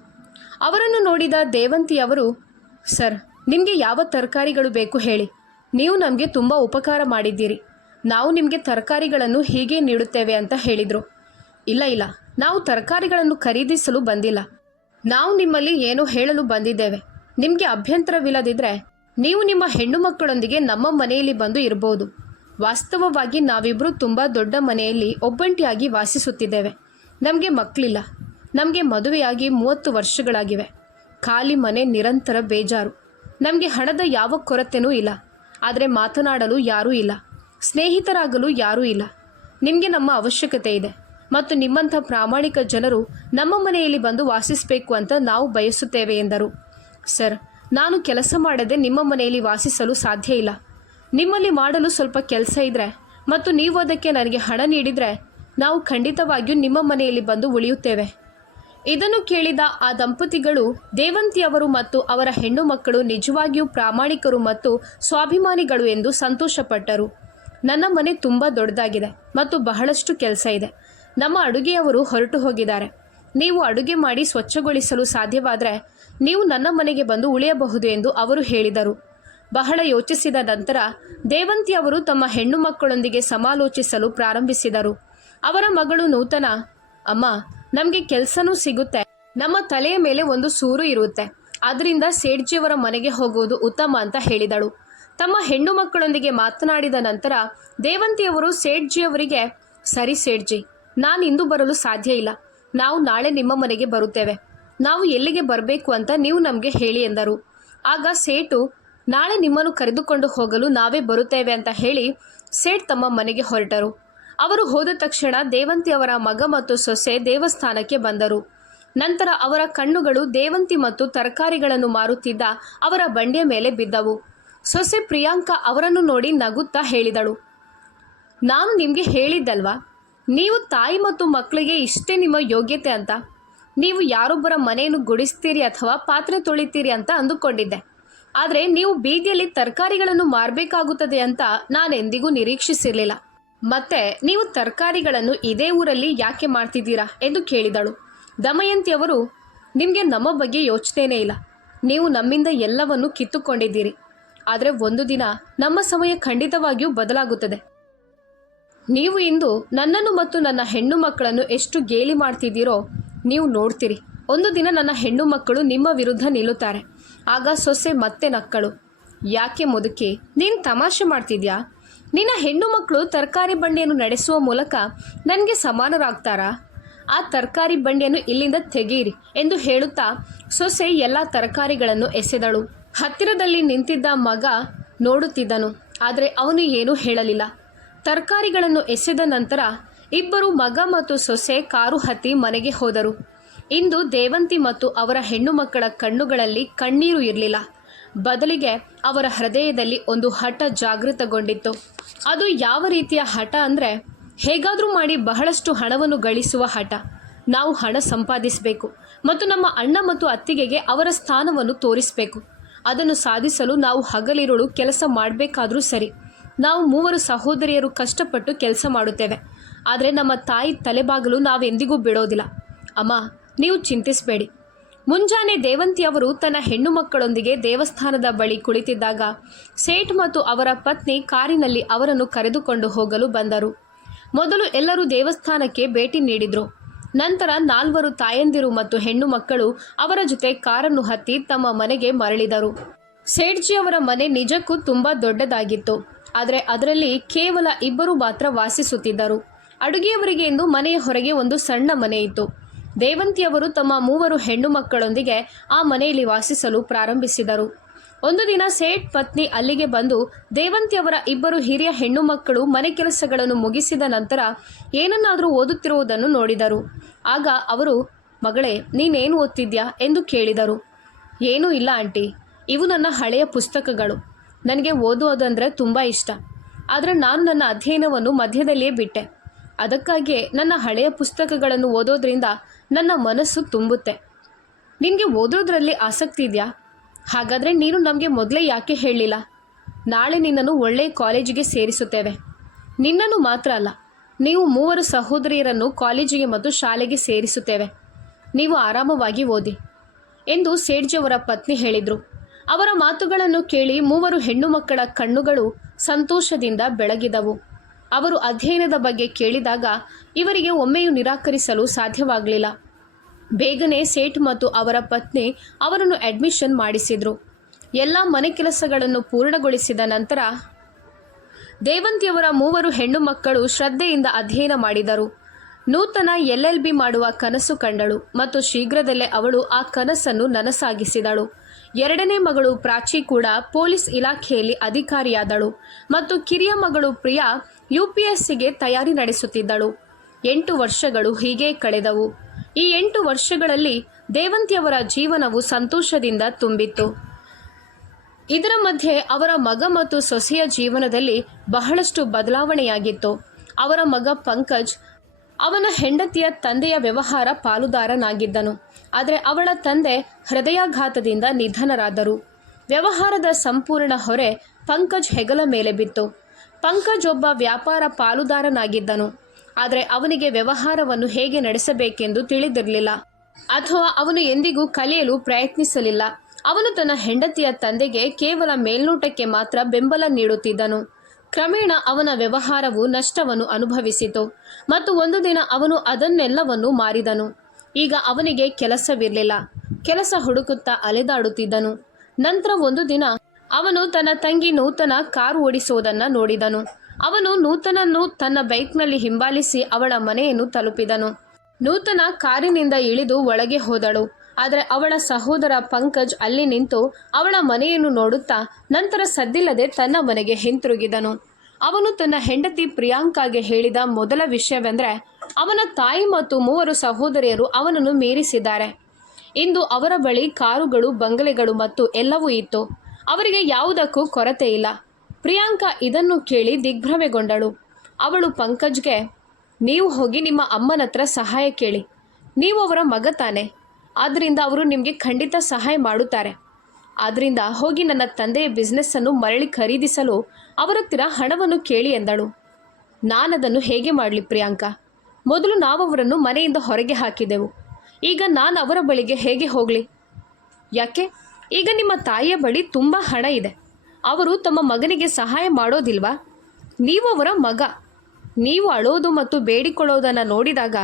ಅವರನ್ನು ನೋಡಿದ ದೇವಂತಿಯವರು, ಸರ್, ನಿಮಗೆ ಯಾವ ತರಕಾರಿಗಳು ಬೇಕು ಹೇಳಿ. ನೀವು ನಮಗೆ ತುಂಬ ಉಪಕಾರ ಮಾಡಿದ್ದೀರಿ. ನಾವು ನಿಮಗೆ ತರಕಾರಿಗಳನ್ನು ಹೀಗೆ ನೀಡುತ್ತೇವೆ ಅಂತ ಹೇಳಿದರು. ಇಲ್ಲ, ನಾವು ತರಕಾರಿಗಳನ್ನು ಖರೀದಿಸಲು ಬಂದಿಲ್ಲ. ನಾವು ನಿಮ್ಮಲ್ಲಿ ಏನೋ ಹೇಳಲು ಬಂದಿದ್ದೇವೆ. ನಿಮಗೆ ಅಭ್ಯಂತರವಿಲ್ಲದಿದ್ದರೆ ನೀವು ನಿಮ್ಮ ಹೆಣ್ಣು ಮಕ್ಕಳೊಂದಿಗೆ ನಮ್ಮ ಮನೆಯಲ್ಲಿ ಬಂದು ಇರಬಹುದು. ವಾಸ್ತವವಾಗಿ ನಾವಿಬ್ಬರು ತುಂಬ ದೊಡ್ಡ ಮನೆಯಲ್ಲಿ ಒಬ್ಬಂಟಿಯಾಗಿ ವಾಸಿಸುತ್ತಿದ್ದೇವೆ. ನಮಗೆ ಮಕ್ಕಳಿಲ್ಲ. ನಮಗೆ ಮದುವೆಯಾಗಿ 30 ವರ್ಷಗಳಾಗಿವೆ. ಖಾಲಿ ಮನೆ, ನಿರಂತರ ಬೇಜಾರು. ನಮಗೆ ಹಣದ ಯಾವ ಕೊರತೆನೂ ಇಲ್ಲ. ಆದರೆ ಮಾತನಾಡಲು ಯಾರೂ ಇಲ್ಲ. ಸ್ನೇಹಿತರಾಗಲು ಯಾರೂ ಇಲ್ಲ. ನಿಮಗೆ ನಮ್ಮ ಅವಶ್ಯಕತೆ ಇದೆ ಮತ್ತು ನಿಮ್ಮಂಥ ಪ್ರಾಮಾಣಿಕ ಜನರು ನಮ್ಮ ಮನೆಯಲ್ಲಿ ಬಂದು ವಾಸಿಸಬೇಕು ಅಂತ ನಾವು ಬಯಸುತ್ತೇವೆ ಎಂದರು. ಸರ್, ನಾನು ಕೆಲಸ ಮಾಡದೆ ನಿಮ್ಮ ಮನೆಯಲ್ಲಿ ವಾಸಿಸಲು ಸಾಧ್ಯ ಇಲ್ಲ. ನಿಮ್ಮಲ್ಲಿ ಮಾಡಲು ಸ್ವಲ್ಪ ಕೆಲಸ ಇದ್ದರೆ ಮತ್ತು ನೀವು ಅದಕ್ಕೆ ನನಗೆ ಹಣ ನೀಡಿದರೆ ನಾವು ಖಂಡಿತವಾಗಿಯೂ ನಿಮ್ಮ ಮನೆಯಲ್ಲಿ ಬಂದು ಉಳಿಯುತ್ತೇವೆ. ಇದನ್ನು ಕೇಳಿದ ಆ ದಂಪತಿಗಳು, ದೇವಂತಿಯವರು ಮತ್ತು ಅವರ ಹೆಣ್ಣು ಮಕ್ಕಳು ನಿಜವಾಗಿಯೂ ಪ್ರಾಮಾಣಿಕರು ಮತ್ತು ಸ್ವಾಭಿಮಾನಿಗಳು ಎಂದು ಸಂತೋಷಪಟ್ಟರು. ನನ್ನ ಮನೆ ತುಂಬ ದೊಡ್ಡದಾಗಿದೆ ಮತ್ತು ಬಹಳಷ್ಟು ಕೆಲಸ ಇದೆ. ನಮ್ಮ ಅಡುಗೆಯವರು ಹೊರಟು ಹೋಗಿದ್ದಾರೆ. ನೀವು ಅಡುಗೆ ಮಾಡಿ ಸ್ವಚ್ಛಗೊಳಿಸಲು ಸಾಧ್ಯವಾದರೆ ನೀವು ನನ್ನ ಮನೆಗೆ ಬಂದು ಉಳಿಯಬಹುದು ಎಂದು ಅವರು ಹೇಳಿದರು. ಬಹಳ ಯೋಚಿಸಿದ ನಂತರ ದೇವಂತಿಯವರು ತಮ್ಮ ಹೆಣ್ಣು ಮಕ್ಕಳೊಂದಿಗೆ ಸಮಾಲೋಚಿಸಲು ಪ್ರಾರಂಭಿಸಿದರು. ಅವರ ಮಗಳು ನೂತನ, ಅಮ್ಮ, ನಮಗೆ ಕೆಲಸನೂ ಸಿಗುತ್ತೆ. ನಮ್ಮ ತಲೆಯ ಮೇಲೆ ಒಂದು ಸೂರು ಇರುತ್ತೆ. ಆದ್ದರಿಂದ ಸೇಠ್ಜಿಯವರ ಮನೆಗೆ ಹೋಗುವುದು ಉತ್ತಮ ಅಂತ ಹೇಳಿದಳು. ತಮ್ಮ ಹೆಣ್ಣು ಮಕ್ಕಳೊಂದಿಗೆ ಮಾತನಾಡಿದ ನಂತರ ದೇವಂತಿಯವರು ಸೇಠ್ಜಿಯವರಿಗೆ, ಸರಿ ಸೇಠ್ಜಿ, ನಾನು ಇಂದು ಬರಲು ಸಾಧ್ಯ ಇಲ್ಲ. ನಾವು ನಾಳೆ ನಿಮ್ಮ ಮನೆಗೆ ಬರುತ್ತೇವೆ. ನಾವು ಎಲ್ಲಿಗೆ ಬರಬೇಕು ಅಂತ ನೀವು ನಮಗೆ ಹೇಳಿ ಎಂದರು. ಆಗ ಸೇಠು, ನಾಳೆ ನಿಮ್ಮನ್ನು ಕರೆದುಕೊಂಡು ಹೋಗಲು ನಾವೇ ಬರುತ್ತೇವೆ ಅಂತ ಹೇಳಿ ಸೇಠ್ ತಮ್ಮ ಮನೆಗೆ ಹೊರಟರು. ಅವರು ಹೋದ ತಕ್ಷಣ ದೇವಂತಿಯವರ ಮಗ ಮತ್ತು ಸೊಸೆ ದೇವಸ್ಥಾನಕ್ಕೆ ಬಂದರು. ನಂತರ ಅವರ ಕಣ್ಣುಗಳು ದೇವಂತಿ ಮತ್ತು ತರಕಾರಿಗಳನ್ನು ಮಾರುತ್ತಿದ್ದ ಅವರ ಬಂಡಿಯ ಮೇಲೆ ಬಿದ್ದವು. ಸೊಸೆ ಪ್ರಿಯಾಂಕಾ ಅವರನ್ನು ನೋಡಿ ನಗುತ್ತಾ ಹೇಳಿದಳು, ನಾನು ನಿಮಗೆ ಹೇಳಿದ್ದಲ್ವಾ, ನೀವು ತಾಯಿ ಮತ್ತು ಮಕ್ಕಳಿಗೆ ಇಷ್ಟೇ ನಿಮ್ಮ ಯೋಗ್ಯತೆ ಅಂತ. ನೀವು ಯಾರೊಬ್ಬರ ಮನೆಯನ್ನು ಗುಡಿಸ್ತೀರಿ ಅಥವಾ ಪಾತ್ರೆ ತೊಳಿತೀರಿ ಅಂತ ಅಂದುಕೊಂಡಿದ್ದೆ. ಆದರೆ ನೀವು ಬೀದಿಯಲ್ಲಿ ತರಕಾರಿಗಳನ್ನು ಮಾರಬೇಕಾಗುತ್ತದೆ ಅಂತ ನಾನೆಂದಿಗೂ ನಿರೀಕ್ಷಿಸಿರಲಿಲ್ಲ. ಮತ್ತೆ ನೀವು ತರಕಾರಿಗಳನ್ನು ಇದೇ ಊರಲ್ಲಿ ಯಾಕೆ ಮಾಡ್ತಿದ್ದೀರಾ ಎಂದು ಕೇಳಿದಳು. ದಮಯಂತಿಯವರು, ನಿಮಗೆ ನಮ್ಮ ಬಗ್ಗೆ ಯೋಚನೆಯೇ ಇಲ್ಲ. ನೀವು ನಮ್ಮಿಂದ ಎಲ್ಲವನ್ನು ಕಿತ್ತುಕೊಂಡಿದ್ದೀರಿ. ಆದರೆ ಒಂದು ದಿನ ನಮ್ಮ ಸಮಯ ಖಂಡಿತವಾಗಿಯೂ ಬದಲಾಗುತ್ತದೆ. ನೀವು ಇಂದು ನನ್ನನ್ನು ಮತ್ತು ನನ್ನ ಹೆಣ್ಣು ಮಕ್ಕಳನ್ನು ಎಷ್ಟು ಗೇಲಿ ಮಾಡ್ತಿದ್ದೀರೋ ನೀವು ನೋಡ್ತೀರಿ. ಒಂದು ದಿನ ನನ್ನ ಹೆಣ್ಣು ಮಕ್ಕಳು ನಿಮ್ಮ ವಿರುದ್ಧ ನಿಲ್ಲುತ್ತಾರೆ. ಆಗ ಸೊಸೆ ಮತ್ತೆ ನಕ್ಕಳು. ಯಾಕೆ ಮುದುಕಿ, ನೀನು ತಮಾಷೆ ಮಾಡ್ತಿದ್ಯಾ? ನಿನ್ನ ಹೆಣ್ಣು ಮಕ್ಕಳು ತರಕಾರಿ ಬಂಡಿಯನ್ನು ನಡೆಸುವ ಮೂಲಕ ನನಗೆ ಸಮಾನರಾಗ್ತಾರಾ? ಆ ತರಕಾರಿ ಬಂಡಿಯನ್ನು ಇಲ್ಲಿಂದ ತೆಗೀರಿ ಎಂದು ಹೇಳುತ್ತಾ ಸೊಸೆ ಎಲ್ಲ ತರಕಾರಿಗಳನ್ನು ಎಸೆದಳು. ಹತ್ತಿರದಲ್ಲಿ ನಿಂತಿದ್ದ ಮಗ ನೋಡುತ್ತಿದ್ದನು, ಆದರೆ ಅವನು ಏನೂ ಹೇಳಲಿಲ್ಲ. ತರಕಾರಿಗಳನ್ನು ಎಸೆದ ನಂತರ ಇಬ್ಬರು ಮಗ ಮತ್ತು ಸೊಸೆ ಕಾರು ಹತ್ತಿ ಮನೆಗೆ ಹೋದರು. ಇಂದು ದೇವಂತಿ ಮತ್ತು ಅವರ ಹೆಣ್ಣು ಮಕ್ಕಳ ಕಣ್ಣುಗಳಲ್ಲಿ ಕಣ್ಣೀರು ಇರಲಿಲ್ಲ. ಬದಲಿಗೆ ಅವರ ಹೃದಯದಲ್ಲಿ ಒಂದು ಹಠ ಜಾಗೃತಗೊಂಡಿತ್ತು. ಅದು ಯಾವ ರೀತಿಯ ಹಠ ಅಂದರೆ, ಹೇಗಾದರೂ ಮಾಡಿ ಬಹಳಷ್ಟು ಹಣವನ್ನು ಗಳಿಸುವ ಹಠ. ನಾವು ಹಣ ಸಂಪಾದಿಸಬೇಕು ಮತ್ತು ನಮ್ಮ ಅಣ್ಣ ಮತ್ತು ಅತ್ತಿಗೆಗೆ ಅವರ ಸ್ಥಾನವನ್ನು ತೋರಿಸಬೇಕು. ಅದನ್ನು ಸಾಧಿಸಲು ನಾವು ಹಗಲಿರುಳು ಕೆಲಸ ಮಾಡಬೇಕಾದ್ರೂ ಸರಿ. ನಾವು 3 ಸಹೋದರಿಯರು ಕಷ್ಟಪಟ್ಟು ಕೆಲಸ ಮಾಡುತ್ತೇವೆ. ಆದರೆ ನಮ್ಮ ತಾಯಿ ತಲೆಬಾಗಲು ನಾವೆಂದಿಗೂ ಬಿಡೋದಿಲ್ಲ. ಅಮ್ಮ, ನೀವು ಚಿಂತಿಸಬೇಡಿ. ಮುಂಜಾನೆ ದೇವಂತಿಯವರು ತನ್ನ ಹೆಣ್ಣು ಮಕ್ಕಳೊಂದಿಗೆ ದೇವಸ್ಥಾನದ ಬಳಿ ಕುಳಿತಿದ್ದಾಗ ಸೇಠ್ ಮತ್ತು ಅವರ ಪತ್ನಿ ಕಾರಿನಲ್ಲಿ ಅವರನ್ನು ಕರೆದುಕೊಂಡು ಹೋಗಲು ಬಂದರು. ಮೊದಲು ಎಲ್ಲರೂ ದೇವಸ್ಥಾನಕ್ಕೆ ಭೇಟಿ ನೀಡಿದರು. ನಂತರ 4 ತಾಯಂದಿರು ಮತ್ತು ಹೆಣ್ಣು ಮಕ್ಕಳು ಅವರ ಜೊತೆ ಕಾರನ್ನು ಹತ್ತಿ ತಮ್ಮ ಮನೆಗೆ ಮರಳಿದರು. ಸೇಠ್ಜಿಯವರ ಮನೆ ನಿಜಕ್ಕೂ ತುಂಬ ದೊಡ್ಡದಾಗಿತ್ತು. ಆದರೆ ಅದರಲ್ಲಿ ಕೇವಲ 2 ಮಾತ್ರ ವಾಸಿಸುತ್ತಿದ್ದರು. ಅಡುಗೆಯವರಿಗೆ ಎಂದು ಮನೆಯ ಹೊರಗೆ ಒಂದು ಸಣ್ಣ ಮನೆ ಇತ್ತು. ದೇವಂತಿಯವರು ತಮ್ಮ 3 ಹೆಣ್ಣು ಮಕ್ಕಳೊಂದಿಗೆ ಆ ಮನೆಯಲ್ಲಿ ವಾಸಿಸಲು ಪ್ರಾರಂಭಿಸಿದರು. ಒಂದು ದಿನ ಸೇಠ್ ಪತ್ನಿ ಅಲ್ಲಿಗೆ ಬಂದು ದೇವಂತಿಯವರ 2 ಹಿರಿಯ ಹೆಣ್ಣು ಮಕ್ಕಳು ಮನೆ ಕೆಲಸಗಳನ್ನು ಮುಗಿಸಿದ ನಂತರ ಏನನ್ನಾದರೂ ಓದುತ್ತಿರುವುದನ್ನು ನೋಡಿದರು. ಆಗ ಅವರು, ಮಗಳೇ, ನೀನೇನು ಓದ್ತಿದ್ಯಾ ಎಂದು ಕೇಳಿದರು. ಏನೂ ಇಲ್ಲ ಆಂಟಿ, ಇವು ನನ್ನ ಹಳೆಯ ಪುಸ್ತಕಗಳು. ನನಗೆ ಓದುವುದಂದರೆ ತುಂಬ ಇಷ್ಟ. ಆದರೆ ನಾನು ನನ್ನ ಅಧ್ಯಯನವನ್ನು ಮಧ್ಯದಲ್ಲಿಯೇ ಬಿಟ್ಟೆ. ಅದಕ್ಕಾಗಿಯೇ ನನ್ನ ಹಳೆಯ ಪುಸ್ತಕಗಳನ್ನು ಓದೋದ್ರಿಂದ ನನ್ನ ಮನಸ್ಸು ತುಂಬುತ್ತೆ. ನಿನಗೆ ಓದೋದ್ರಲ್ಲಿ ಆಸಕ್ತಿ ಇದೆಯಾ? ಹಾಗಾದರೆ ನೀನು ನಮಗೆ ಮೊದಲೇ ಯಾಕೆ ಹೇಳಲಿಲ್ಲ? ನಾಳೆ ನಿನ್ನನ್ನು ಒಳ್ಳೆಯ ಕಾಲೇಜಿಗೆ ಸೇರಿಸುತ್ತೇವೆ. ನಿನ್ನನ್ನು ಮಾತ್ರ ಅಲ್ಲ, ನೀವು 3 ಸಹೋದರಿಯರನ್ನು ಕಾಲೇಜಿಗೆ ಮತ್ತು ಶಾಲೆಗೆ ಸೇರಿಸುತ್ತೇವೆ. ನೀವು ಆರಾಮವಾಗಿ ಓದಿ ಎಂದು ಸೇಠ್ಜಿಯವರ ಪತ್ನಿ ಹೇಳಿದರು. ಅವರ ಮಾತುಗಳನ್ನು ಕೇಳಿ 3 ಹೆಣ್ಣು ಮಕ್ಕಳ ಕಣ್ಣುಗಳು ಸಂತೋಷದಿಂದ ಬೆಳಗಿದವು. ಅವರು ಅಧ್ಯಯನದ ಬಗ್ಗೆ ಕೇಳಿದಾಗ ಇವರಿಗೆ ಒಮ್ಮೆಯೂ ನಿರಾಕರಿಸಲು ಸಾಧ್ಯವಾಗಲಿಲ್ಲ. ಬೇಗನೆ ಸೇಠ್ ಮತ್ತು ಅವರ ಪತ್ನಿ ಅವರನ್ನು ಅಡ್ಮಿಷನ್ ಮಾಡಿಸಿದರು. ಎಲ್ಲ ಮನೆ ಕೆಲಸಗಳನ್ನು ಪೂರ್ಣಗೊಳಿಸಿದ ನಂತರ ದೇವಂತಿಯವರ 3 ಹೆಣ್ಣು ಮಕ್ಕಳು ಶ್ರದ್ಧೆಯಿಂದ ಅಧ್ಯಯನ ಮಾಡಿದರು. ನೂತನ LLB ಮಾಡುವ ಕನಸು ಕಂಡಳು ಮತ್ತು ಶೀಘ್ರದಲ್ಲೇ ಅವಳು ಆ ಕನಸನ್ನು ನನಸಾಗಿಸಿದಳು. 2ನೇ ಮಗಳು ಪ್ರಾಚಿ ಕೂಡ ಪೊಲೀಸ್ ಇಲಾಖೆಯಲ್ಲಿ ಅಧಿಕಾರಿಯಾದಳು ಮತ್ತು ಕಿರಿಯ ಮಗಳು ಪ್ರಿಯಾ UPSCಗೆ ತಯಾರಿ ನಡೆಸುತ್ತಿದ್ದಳು. 8 ವರ್ಷಗಳು ಹೀಗೆ ಕಳೆದವು. ಈ 8 ವರ್ಷಗಳಲ್ಲಿ ದೇವಂತಿಯವರ ಜೀವನವು ಸಂತೋಷದಿಂದ ತುಂಬಿತ್ತು. ಇದರ ಮಧ್ಯೆ ಅವರ ಮಗ ಮತ್ತು ಸೊಸೆಯ ಜೀವನದಲ್ಲಿ ಬಹಳಷ್ಟು ಬದಲಾವಣೆಯಾಗಿತ್ತು. ಅವರ ಮಗ ಪಂಕಜ್ ಅವನ ಹೆಂಡತಿಯ ತಂದೆಯ ವ್ಯವಹಾರ ಪಾಲುದಾರನಾಗಿದ್ದನು. ಆದರೆ ಅವಳ ತಂದೆ ಹೃದಯಾಘಾತದಿಂದ ನಿಧನರಾದರು. ವ್ಯವಹಾರದ ಸಂಪೂರ್ಣ ಹೊರೆ ಪಂಕಜ್ ಹೆಗಲ ಮೇಲೆ ಬಿತ್ತು. ಪಂಕಜ್ ಒಬ್ಬ ವ್ಯಾಪಾರ ಪಾಲುದಾರನಾಗಿದ್ದನು. ಆದರೆ ಅವನಿಗೆ ವ್ಯವಹಾರವನ್ನು ಹೇಗೆ ನಡೆಸಬೇಕೆಂದು ತಿಳಿದಿರಲಿಲ್ಲ ಅಥವಾ ಅವನು ಎಂದಿಗೂ ಕಲಿಯಲು ಪ್ರಯತ್ನಿಸಲಿಲ್ಲ. ಅವನು ತನ್ನ ಹೆಂಡತಿಯ ತಂದೆಗೆ ಕೇವಲ ಮೇಲ್ನೋಟಕ್ಕೆ ಮಾತ್ರ ಬೆಂಬಲ ನೀಡುತ್ತಿದ್ದನು. ಕ್ರಮೇಣ ಅವನ ವ್ಯವಹಾರವು ನಷ್ಟವನ್ನು ಅನುಭವಿಸಿತು ಮತ್ತು ಒಂದು ದಿನ ಅವನು ಅದನ್ನೆಲ್ಲವನ್ನು ಮಾರಿದನು. ಈಗ ಅವನಿಗೆ ಕೆಲಸವಿರಲಿಲ್ಲ. ಕೆಲಸ ಹುಡುಕುತ್ತಾ ಅಲೆದಾಡುತ್ತಿದ್ದನು. ನಂತರ ಒಂದು ದಿನ ಅವನು ತನ್ನ ತಂಗಿ ನೂತನ ಕಾರು ಓಡಿಸುವುದನ್ನು ನೋಡಿದನು. ಅವನು ನೂತನನ್ನು ತನ್ನ ಬೈಕ್ನಲ್ಲಿ ಹಿಂಬಾಲಿಸಿ ಅವಳ ಮನೆಯನ್ನು ತಲುಪಿದನು. ನೂತನ ಕಾರಿನಿಂದ ಇಳಿದು ಒಳಗೆ ಹೋದಳು. ಆದರೆ ಅವಳ ಸಹೋದರ ಪಂಕಜ್ ಅಲ್ಲಿ ನಿಂತು ಅವಳ ಮನೆಯನ್ನು ನೋಡುತ್ತಾ ನಂತರ ಸದ್ದಿಲ್ಲದೆ ತನ್ನ ಮನೆಗೆ ಹಿಂತಿರುಗಿದನು. ಅವನು ತನ್ನ ಹೆಂಡತಿ ಪ್ರಿಯಾಂಕಾಗೆ ಹೇಳಿದ ಮೊದಲ ವಿಷಯವೆಂದರೆ ಅವನ ತಾಯಿ ಮತ್ತು 3 ಸಹೋದರಿಯರು ಅವನನ್ನು ಮೀರಿಸಿದ್ದಾರೆ. ಇಂದು ಅವರ ಬಳಿ ಕಾರುಗಳು, ಬಂಗಲೆಗಳು ಮತ್ತು ಎಲ್ಲವೂ ಇತ್ತು. ಅವರಿಗೆ ಯಾವುದಕ್ಕೂ ಕೊರತೆ ಇಲ್ಲ. ಪ್ರಿಯಾಂಕಾ ಇದನ್ನು ಕೇಳಿ ದಿಗ್ಭ್ರಮೆಗೊಂಡಳು. ಅವಳು ಪಂಕಜ್ಗೆ, ನೀವು ಹೋಗಿ ನಿಮ್ಮ ಅಮ್ಮನ ಹತ್ರ ಸಹಾಯ ಕೇಳಿ. ನೀವು ಅವರ ಮಗ ತಾನೆ, ಆದ್ದರಿಂದ ಅವರು ನಿಮಗೆ ಖಂಡಿತ ಸಹಾಯ ಮಾಡುತ್ತಾರೆ. ಆದ್ದರಿಂದ ಹೋಗಿ ನನ್ನ ತಂದೆಯ ಬಿಸ್ನೆಸ್ಸನ್ನು ಮರಳಿ ಖರೀದಿಸಲು ಅವರ ಹತ್ತಿರ ಹಣವನ್ನು ಕೇಳಿ ಎಂದಳು. ನಾನದನ್ನು ಹೇಗೆ ಮಾಡಲಿ ಪ್ರಿಯಾಂಕಾ? ಮೊದಲು ನಾವವರನ್ನು ಮನೆಯಿಂದ ಹೊರಗೆ ಹಾಕಿದೆವು. ಈಗ ನಾನು ಅವರ ಬಳಿಗೆ ಹೇಗೆ ಹೋಗಲಿ? ಯಾಕೆ? ಈಗ ನಿಮ್ಮ ತಾಯಿಯ ಬಳಿ ತುಂಬ ಹಣ ಇದೆ. ಅವರು ತಮ್ಮ ಮಗನಿಗೆ ಸಹಾಯ ಮಾಡೋದಿಲ್ವಾ? ನೀವು ಅವರ ಮಗ. ನೀವು ಅಳೋದು ಮತ್ತು ಬೇಡಿಕೊಳ್ಳೋದನ್ನು ನೋಡಿದಾಗ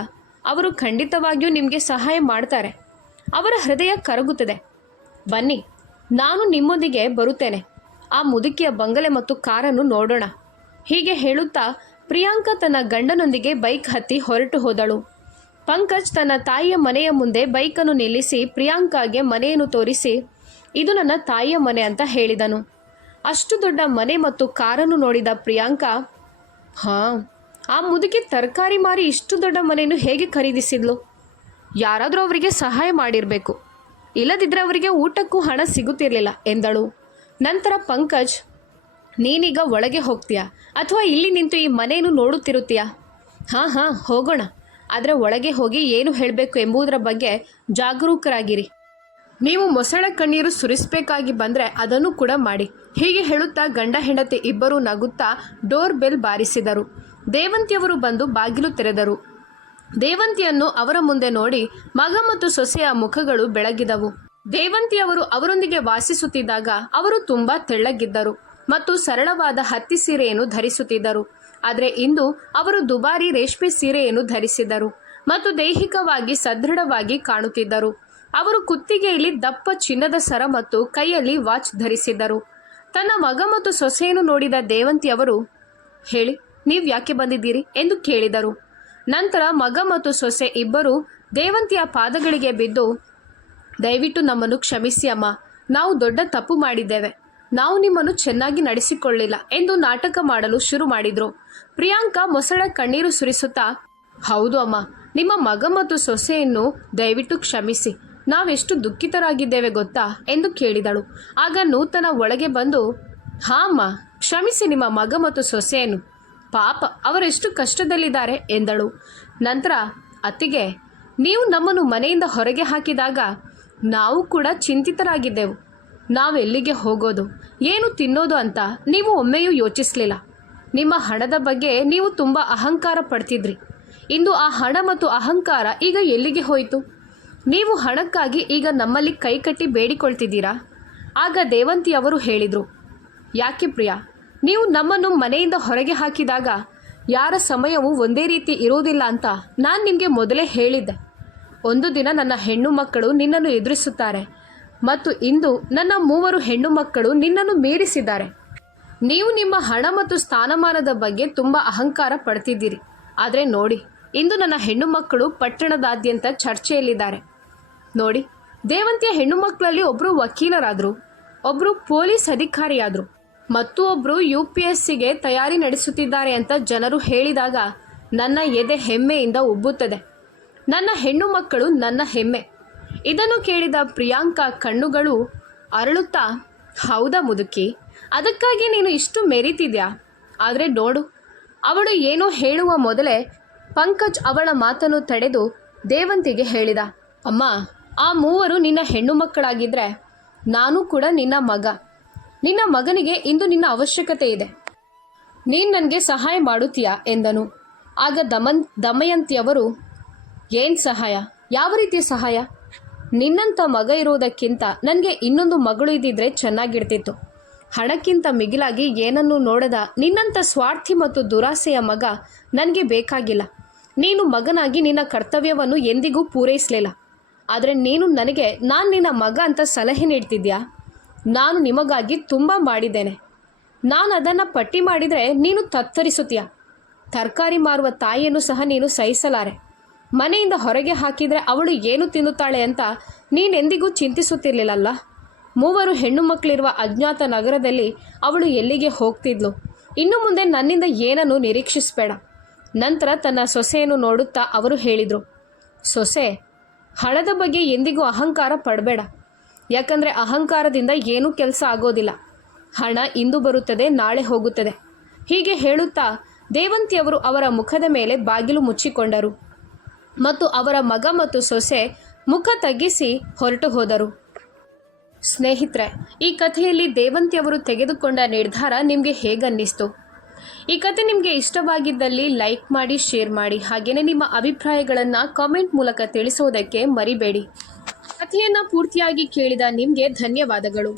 ಅವರು ಖಂಡಿತವಾಗಿಯೂ ನಿಮಗೆ ಸಹಾಯ ಮಾಡ್ತಾರೆ. ಅವರ ಹೃದಯ ಕರಗುತ್ತದೆ. ಬನ್ನಿ, ನಾನು ನಿಮ್ಮೊಂದಿಗೆ ಬರುತ್ತೇನೆ. ಆ ಮುದುಕಿಯ ಬಂಗಲೆ ಮತ್ತು ಕಾರನ್ನು ನೋಡೋಣ. ಹೀಗೆ ಹೇಳುತ್ತಾ ಪ್ರಿಯಾಂಕಾ ತನ್ನ ಗಂಡನೊಂದಿಗೆ ಬೈಕ್ ಹತ್ತಿ ಹೊರಟು ಹೋದಳು. ಪಂಕಜ್ ತನ್ನ ತಾಯಿಯ ಮನೆಯ ಮುಂದೆ ಬೈಕನ್ನು ನಿಲ್ಲಿಸಿ ಪ್ರಿಯಾಂಕಾಗೆ ಮನೆಯನ್ನು ತೋರಿಸಿ, ಇದು ನನ್ನ ತಾಯಿಯ ಮನೆ ಅಂತ ಹೇಳಿದನು. ಅಷ್ಟು ದೊಡ್ಡ ಮನೆ ಮತ್ತು ಕಾರನ್ನು ನೋಡಿದ ಪ್ರಿಯಾಂಕಾ, ಹಾಂ, ಆ ಮುದುಕಿ ತರಕಾರಿ ಮಾರಿ ಇಷ್ಟು ದೊಡ್ಡ ಮನೆಯನ್ನು ಹೇಗೆ ಖರೀದಿಸಿದ್ಲು? ಯಾರಾದರೂ ಅವರಿಗೆ ಸಹಾಯ ಮಾಡಿರಬೇಕು, ಇಲ್ಲದಿದ್ದರೆ ಅವರಿಗೆ ಊಟಕ್ಕೂ ಹಣ ಸಿಗುತ್ತಿರಲಿಲ್ಲ ಎಂದಳು. ನಂತರ ಪಂಕಜ್, ನೀನೀಗ ಒಳಗೆ ಹೋಗ್ತೀಯಾ ಅಥವಾ ಇಲ್ಲಿ ನಿಂತು ಈ ಮನೆಯನ್ನು ನೋಡುತ್ತಿರುತ್ತೀಯಾ? ಹಾಂ ಹೋಗೋಣ, ಆದರೆ ಒಳಗೆ ಹೋಗಿ ಏನು ಹೇಳಬೇಕು ಎಂಬುದರ ಬಗ್ಗೆ ಜಾಗರೂಕರಾಗಿರಿ. ನೀವು ಮೊಸಳೆ ಕಣ್ಣೀರು ಸುರಿಸಬೇಕಾಗಿ ಬಂದರೆ ಅದನ್ನು ಕೂಡ ಮಾಡಿ. ಹೀಗೆ ಹೇಳುತ್ತಾ ಗಂಡ ಹೆಂಡತಿ ಇಬ್ಬರೂ ನಗುತ್ತಾ ಡೋರ್ ಬೆಲ್ ಬಾರಿಸಿದರು. ದೇವಂತಿಯವರು ಬಂದು ಬಾಗಿಲು ತೆರೆದರು. ದೇವಂತಿಯನ್ನು ಅವರ ಮುಂದೆ ನೋಡಿ ಮಗ ಮತ್ತು ಸೊಸೆಯ ಮುಖಗಳು ಬೆಳಗಿದವು. ದೇವಂತಿಯವರು ಅವರೊಂದಿಗೆ ವಾಸಿಸುತ್ತಿದ್ದಾಗ ಅವರು ತುಂಬಾ ತೆಳ್ಳಗಿದ್ದರು ಮತ್ತು ಸರಳವಾದ ಹತ್ತಿ ಸೀರೆಯನ್ನು ಧರಿಸುತ್ತಿದ್ದರು. ಆದರೆ ಇಂದು ಅವರು ದುಬಾರಿ ರೇಷ್ಮೆ ಸೀರೆಯನ್ನು ಧರಿಸಿದರು ಮತ್ತು ದೈಹಿಕವಾಗಿ ಸದೃಢವಾಗಿ ಕಾಣುತ್ತಿದ್ದರು. ಅವರು ಕುತ್ತಿಗೆಯಲ್ಲಿ ದಪ್ಪ ಚಿನ್ನದ ಸರ ಮತ್ತು ಕೈಯಲ್ಲಿ ವಾಚ್ ಧರಿಸಿದ್ದರು. ತನ್ನ ಮಗ ಮತ್ತು ಸೊಸೆಯನ್ನು ನೋಡಿದ ದೇವಂತಿಯವರು, ಹೇಳಿ, ನೀವು ಯಾಕೆ ಬಂದಿದ್ದೀರಿ ಎಂದು ಕೇಳಿದರು. ನಂತರ ಮಗ ಮತ್ತು ಸೊಸೆ ಇಬ್ಬರು ದೇವಂತಿಯ ಪಾದಗಳಿಗೆ ಬಿದ್ದು, ದಯವಿಟ್ಟು ನಮ್ಮನ್ನು ಕ್ಷಮಿಸಿ ಅಮ್ಮ, ನಾವು ದೊಡ್ಡ ತಪ್ಪು ಮಾಡಿದ್ದೇವೆ, ನಾವು ನಿಮ್ಮನ್ನು ಚೆನ್ನಾಗಿ ನಡೆಸಿಕೊಳ್ಳಿಲ್ಲ ಎಂದು ನಾಟಕ ಮಾಡಲು ಶುರು ಮಾಡಿದರು. ಪ್ರಿಯಾಂಕಾ ಮೊಸಳೆ ಕಣ್ಣೀರು ಸುರಿಸುತ್ತಾ, ಹೌದು ಅಮ್ಮ, ನಿಮ್ಮ ಮಗ ಮತ್ತು ಸೊಸೆಯನ್ನು ದಯವಿಟ್ಟು ಕ್ಷಮಿಸಿ, ನಾವೆಷ್ಟು ದುಃಖಿತರಾಗಿದ್ದೇವೆ ಗೊತ್ತಾ ಎಂದು ಕೇಳಿದಳು. ಆಗ ನೂತನ ಒಳಗೆ ಬಂದು, ಹಾಂ ಅಮ್ಮ, ಕ್ಷಮಿಸಿ ನಿಮ್ಮ ಮಗ ಮತ್ತು ಸೊಸೆಯನ್ನು, ಪಾಪ ಅವರೆಷ್ಟು ಕಷ್ಟದಲ್ಲಿದ್ದಾರೆ ಎಂದಳು. ನಂತರ ಅತ್ತಿಗೆ, ನೀವು ನಮ್ಮನ್ನು ಮನೆಯಿಂದ ಹೊರಗೆ ಹಾಕಿದಾಗ ನಾವು ಕೂಡ ಚಿಂತಿತರಾಗಿದ್ದೆವು. ನಾವೆಲ್ಲಿಗೆ ಹೋಗೋದು, ಏನು ತಿನ್ನೋದು ಅಂತ ನೀವು ಒಮ್ಮೆಯೂ ಯೋಚಿಸಲಿಲ್ಲ. ನಿಮ್ಮ ಹಣದ ಬಗ್ಗೆ ನೀವು ತುಂಬ ಅಹಂಕಾರ ಪಡ್ತಿದ್ರಿ. ಇಂದು ಆ ಹಣ ಮತ್ತು ಅಹಂಕಾರ ಈಗ ಎಲ್ಲಿಗೆ ಹೋಯಿತು? ನೀವು ಹಣಕ್ಕಾಗಿ ಈಗ ನಮ್ಮಲ್ಲಿ ಕೈಕಟ್ಟಿ ಬೇಡಿಕೊಳ್ತಿದ್ದೀರಾ? ಆಗ ದೇವಂತಿಯವರು ಹೇಳಿದರು, ಯಾಕೆ ಪ್ರಿಯಾ, ನೀವು ನಮ್ಮನ್ನು ಮನೆಯಿಂದ ಹೊರಗೆ ಹಾಕಿದಾಗ ಯಾರ ಸಮಯವು ಒಂದೇ ರೀತಿ ಇರುವುದಿಲ್ಲ ಅಂತ ನಾನು ನಿಮಗೆ ಮೊದಲೇ ಹೇಳಿದ್ದೆ. ಒಂದು ದಿನ ನನ್ನ ಹೆಣ್ಣು ಮಕ್ಕಳು ನಿನ್ನನ್ನು ಎದುರಿಸುತ್ತಾರೆ ಮತ್ತು ಇಂದು ನನ್ನ 3 ಹೆಣ್ಣು ಮಕ್ಕಳು ನಿನ್ನನ್ನು ಮೀರಿಸಿದ್ದಾರೆ. ನೀವು ನಿಮ್ಮ ಹಣ ಮತ್ತು ಸ್ಥಾನಮಾನದ ಬಗ್ಗೆ ತುಂಬ ಅಹಂಕಾರ ಪಡ್ತಿದ್ದೀರಿ. ಆದರೆ ನೋಡಿ, ಇಂದು ನನ್ನ ಹೆಣ್ಣು ಮಕ್ಕಳು ಪಟ್ಟಣದಾದ್ಯಂತ ಚರ್ಚೆಯಲ್ಲಿದ್ದಾರೆ. ನೋಡಿ, ದೇವಂತಿಯ ಹೆಣ್ಣು ಮಕ್ಕಳಲ್ಲಿ ಒಬ್ಬರು ವಕೀಲರಾದರು, ಒಬ್ಬರು ಪೊಲೀಸ್ ಅಧಿಕಾರಿಯಾದರು ಮತ್ತು ಒಬ್ಬರು UPSCಗೆ ತಯಾರಿ ನಡೆಸುತ್ತಿದ್ದಾರೆ ಅಂತ ಜನರು ಹೇಳಿದಾಗ ನನ್ನ ಎದೆ ಹೆಮ್ಮೆಯಿಂದ ಉಬ್ಬುತ್ತದೆ. ನನ್ನ ಹೆಣ್ಣು ಮಕ್ಕಳು ನನ್ನ ಹೆಮ್ಮೆ. ಇದನ್ನು ಕೇಳಿದ ಪ್ರಿಯಾಂಕಾ ಕಣ್ಣುಗಳು ಅರಳುತ್ತಾ, ಹೌದಾ ಮುದುಕಿ, ಅದಕ್ಕಾಗಿ ನೀನು ಇಷ್ಟು ಮೆರೀತಿದ್ಯಾ? ಆದರೆ ನೋಡು, ಅವಳು ಏನೋ ಹೇಳುವ ಮೊದಲೇ ಪಂಕಜ್ ಅವಳ ಮಾತನ್ನು ತಡೆದು ದೇವಂತಿಗೆ ಹೇಳಿದ, ಅಮ್ಮ, ಆ 3 ನಿನ್ನ ಹೆಣ್ಣು ಮಕ್ಕಳಾಗಿದ್ದರೆ ನಾನು ಕೂಡ ನಿನ್ನ ಮಗ. ನಿನ್ನ ಮಗನಿಗೆ ಇಂದು ನಿನ್ನ ಅವಶ್ಯಕತೆ ಇದೆ. ನೀನು ನನಗೆ ಸಹಾಯ ಮಾಡುತ್ತೀಯಾ ಎಂದನು. ಆಗ ದಮಯಂತಿಯವರು, ಏನು ಸಹಾಯ? ಯಾವ ರೀತಿಯ ಸಹಾಯ? ನಿನ್ನಂಥ ಮಗ ಇರುವುದಕ್ಕಿಂತ ನನಗೆ ಇನ್ನೊಂದು ಮಗಳು ಇದ್ದಿದ್ರೆ ಚೆನ್ನಾಗಿರ್ತಿತ್ತು. ಹಣಕ್ಕಿಂತ ಮಿಗಿಲಾಗಿ ಏನನ್ನೂ ನೋಡದ ನಿನ್ನಂಥ ಸ್ವಾರ್ಥಿ ಮತ್ತು ದುರಾಸೆಯ ಮಗ ನನಗೆ ಬೇಕಾಗಿಲ್ಲ. ನೀನು ಮಗನಾಗಿ ನಿನ್ನ ಕರ್ತವ್ಯವನ್ನು ಎಂದಿಗೂ ಪೂರೈಸಲಿಲ್ಲ. ಆದರೆ ನೀನು ನನಗೆ ನಾನು ನಿನ್ನ ಮಗ ಅಂತ ಸಲಹೆ ನೀಡ್ತಿದ್ಯಾ? ನಾನು ನಿಮಗಾಗಿ ತುಂಬ ಮಾಡಿದ್ದೇನೆ. ನಾನು ಅದನ್ನು ಪಟ್ಟಿ ಮಾಡಿದರೆ ನೀನು ತತ್ತರಿಸುತ್ತೀಯ. ತರಕಾರಿ ಮಾರುವ ತಾಯಿಯನ್ನು ಸಹ ನೀನು ಸಹಿಸಲಾರೆ. ಮನೆಯಿಂದ ಹೊರಗೆ ಹಾಕಿದರೆ ಅವಳು ಏನು ತಿನ್ನುತ್ತಾಳೆ ಅಂತ ನೀನೆಂದಿಗೂ ಚಿಂತಿಸುತ್ತಿರಲಿಲ್ಲಲ್ಲ. 3 ಹೆಣ್ಣು ಮಕ್ಕಳಿರುವ ಅಜ್ಞಾತ ನಗರದಲ್ಲಿ ಅವಳು ಎಲ್ಲಿಗೆ ಹೋಗ್ತಿದ್ಲು? ಇನ್ನು ಮುಂದೆ ನನ್ನಿಂದ ಏನನ್ನು ನಿರೀಕ್ಷಿಸಬೇಡ. ನಂತರ ತನ್ನ ಸೊಸೆಯನ್ನು ನೋಡುತ್ತಾ ಅವರು ಹೇಳಿದರು, ಸೊಸೆ, ಹಣದ ಬಗ್ಗೆ ಎಂದಿಗೂ ಅಹಂಕಾರ ಪಡಬೇಡ. ಯಾಕಂದರೆ ಅಹಂಕಾರದಿಂದ ಏನೂ ಕೆಲಸ ಆಗೋದಿಲ್ಲ. ಹಣ ಇಂದು ಬರುತ್ತದೆ, ನಾಳೆ ಹೋಗುತ್ತದೆ. ಹೀಗೆ ಹೇಳುತ್ತಾ ದೇವಂತಿಯವರು ಅವರ ಮುಖದ ಮೇಲೆ ಬಾಗಿಲು ಮುಚ್ಚಿಕೊಂಡರು. ಮತ್ತು ಅವರ ಮಗ ಮತ್ತು ಸೊಸೆ ಮುಖ ತಗ್ಗಿಸಿ ಹೊರಟು ಹೋದರು. ಸ್ನೇಹಿತರೆ, ಈ ಕಥೆಯಲ್ಲಿ ದೇವಂತಿ ಅವರು ತೆಗೆದುಕೊಂಡ ನಿರ್ಧಾರ ನಿಮಗೆ ಹೇಗನ್ನಿಸ್ತು? ಈ ಕಥೆ ನಿಮಗೆ ಇಷ್ಟವಾಗಿದ್ದಲ್ಲಿ ಲೈಕ್ ಮಾಡಿ, ಶೇರ್ ಮಾಡಿ, ಹಾಗೆಯೇ ನಿಮ್ಮ ಅಭಿಪ್ರಾಯಗಳನ್ನು ಕಾಮೆಂಟ್ ಮೂಲಕ ತಿಳಿಸೋದಕ್ಕೆ ಮರಿಬೇಡಿ. ಕಥೆಯನ್ನು ಪೂರ್ತಿಯಾಗಿ ಕೇಳಿದ ನಿಮಗೆ ಧನ್ಯವಾದಗಳು.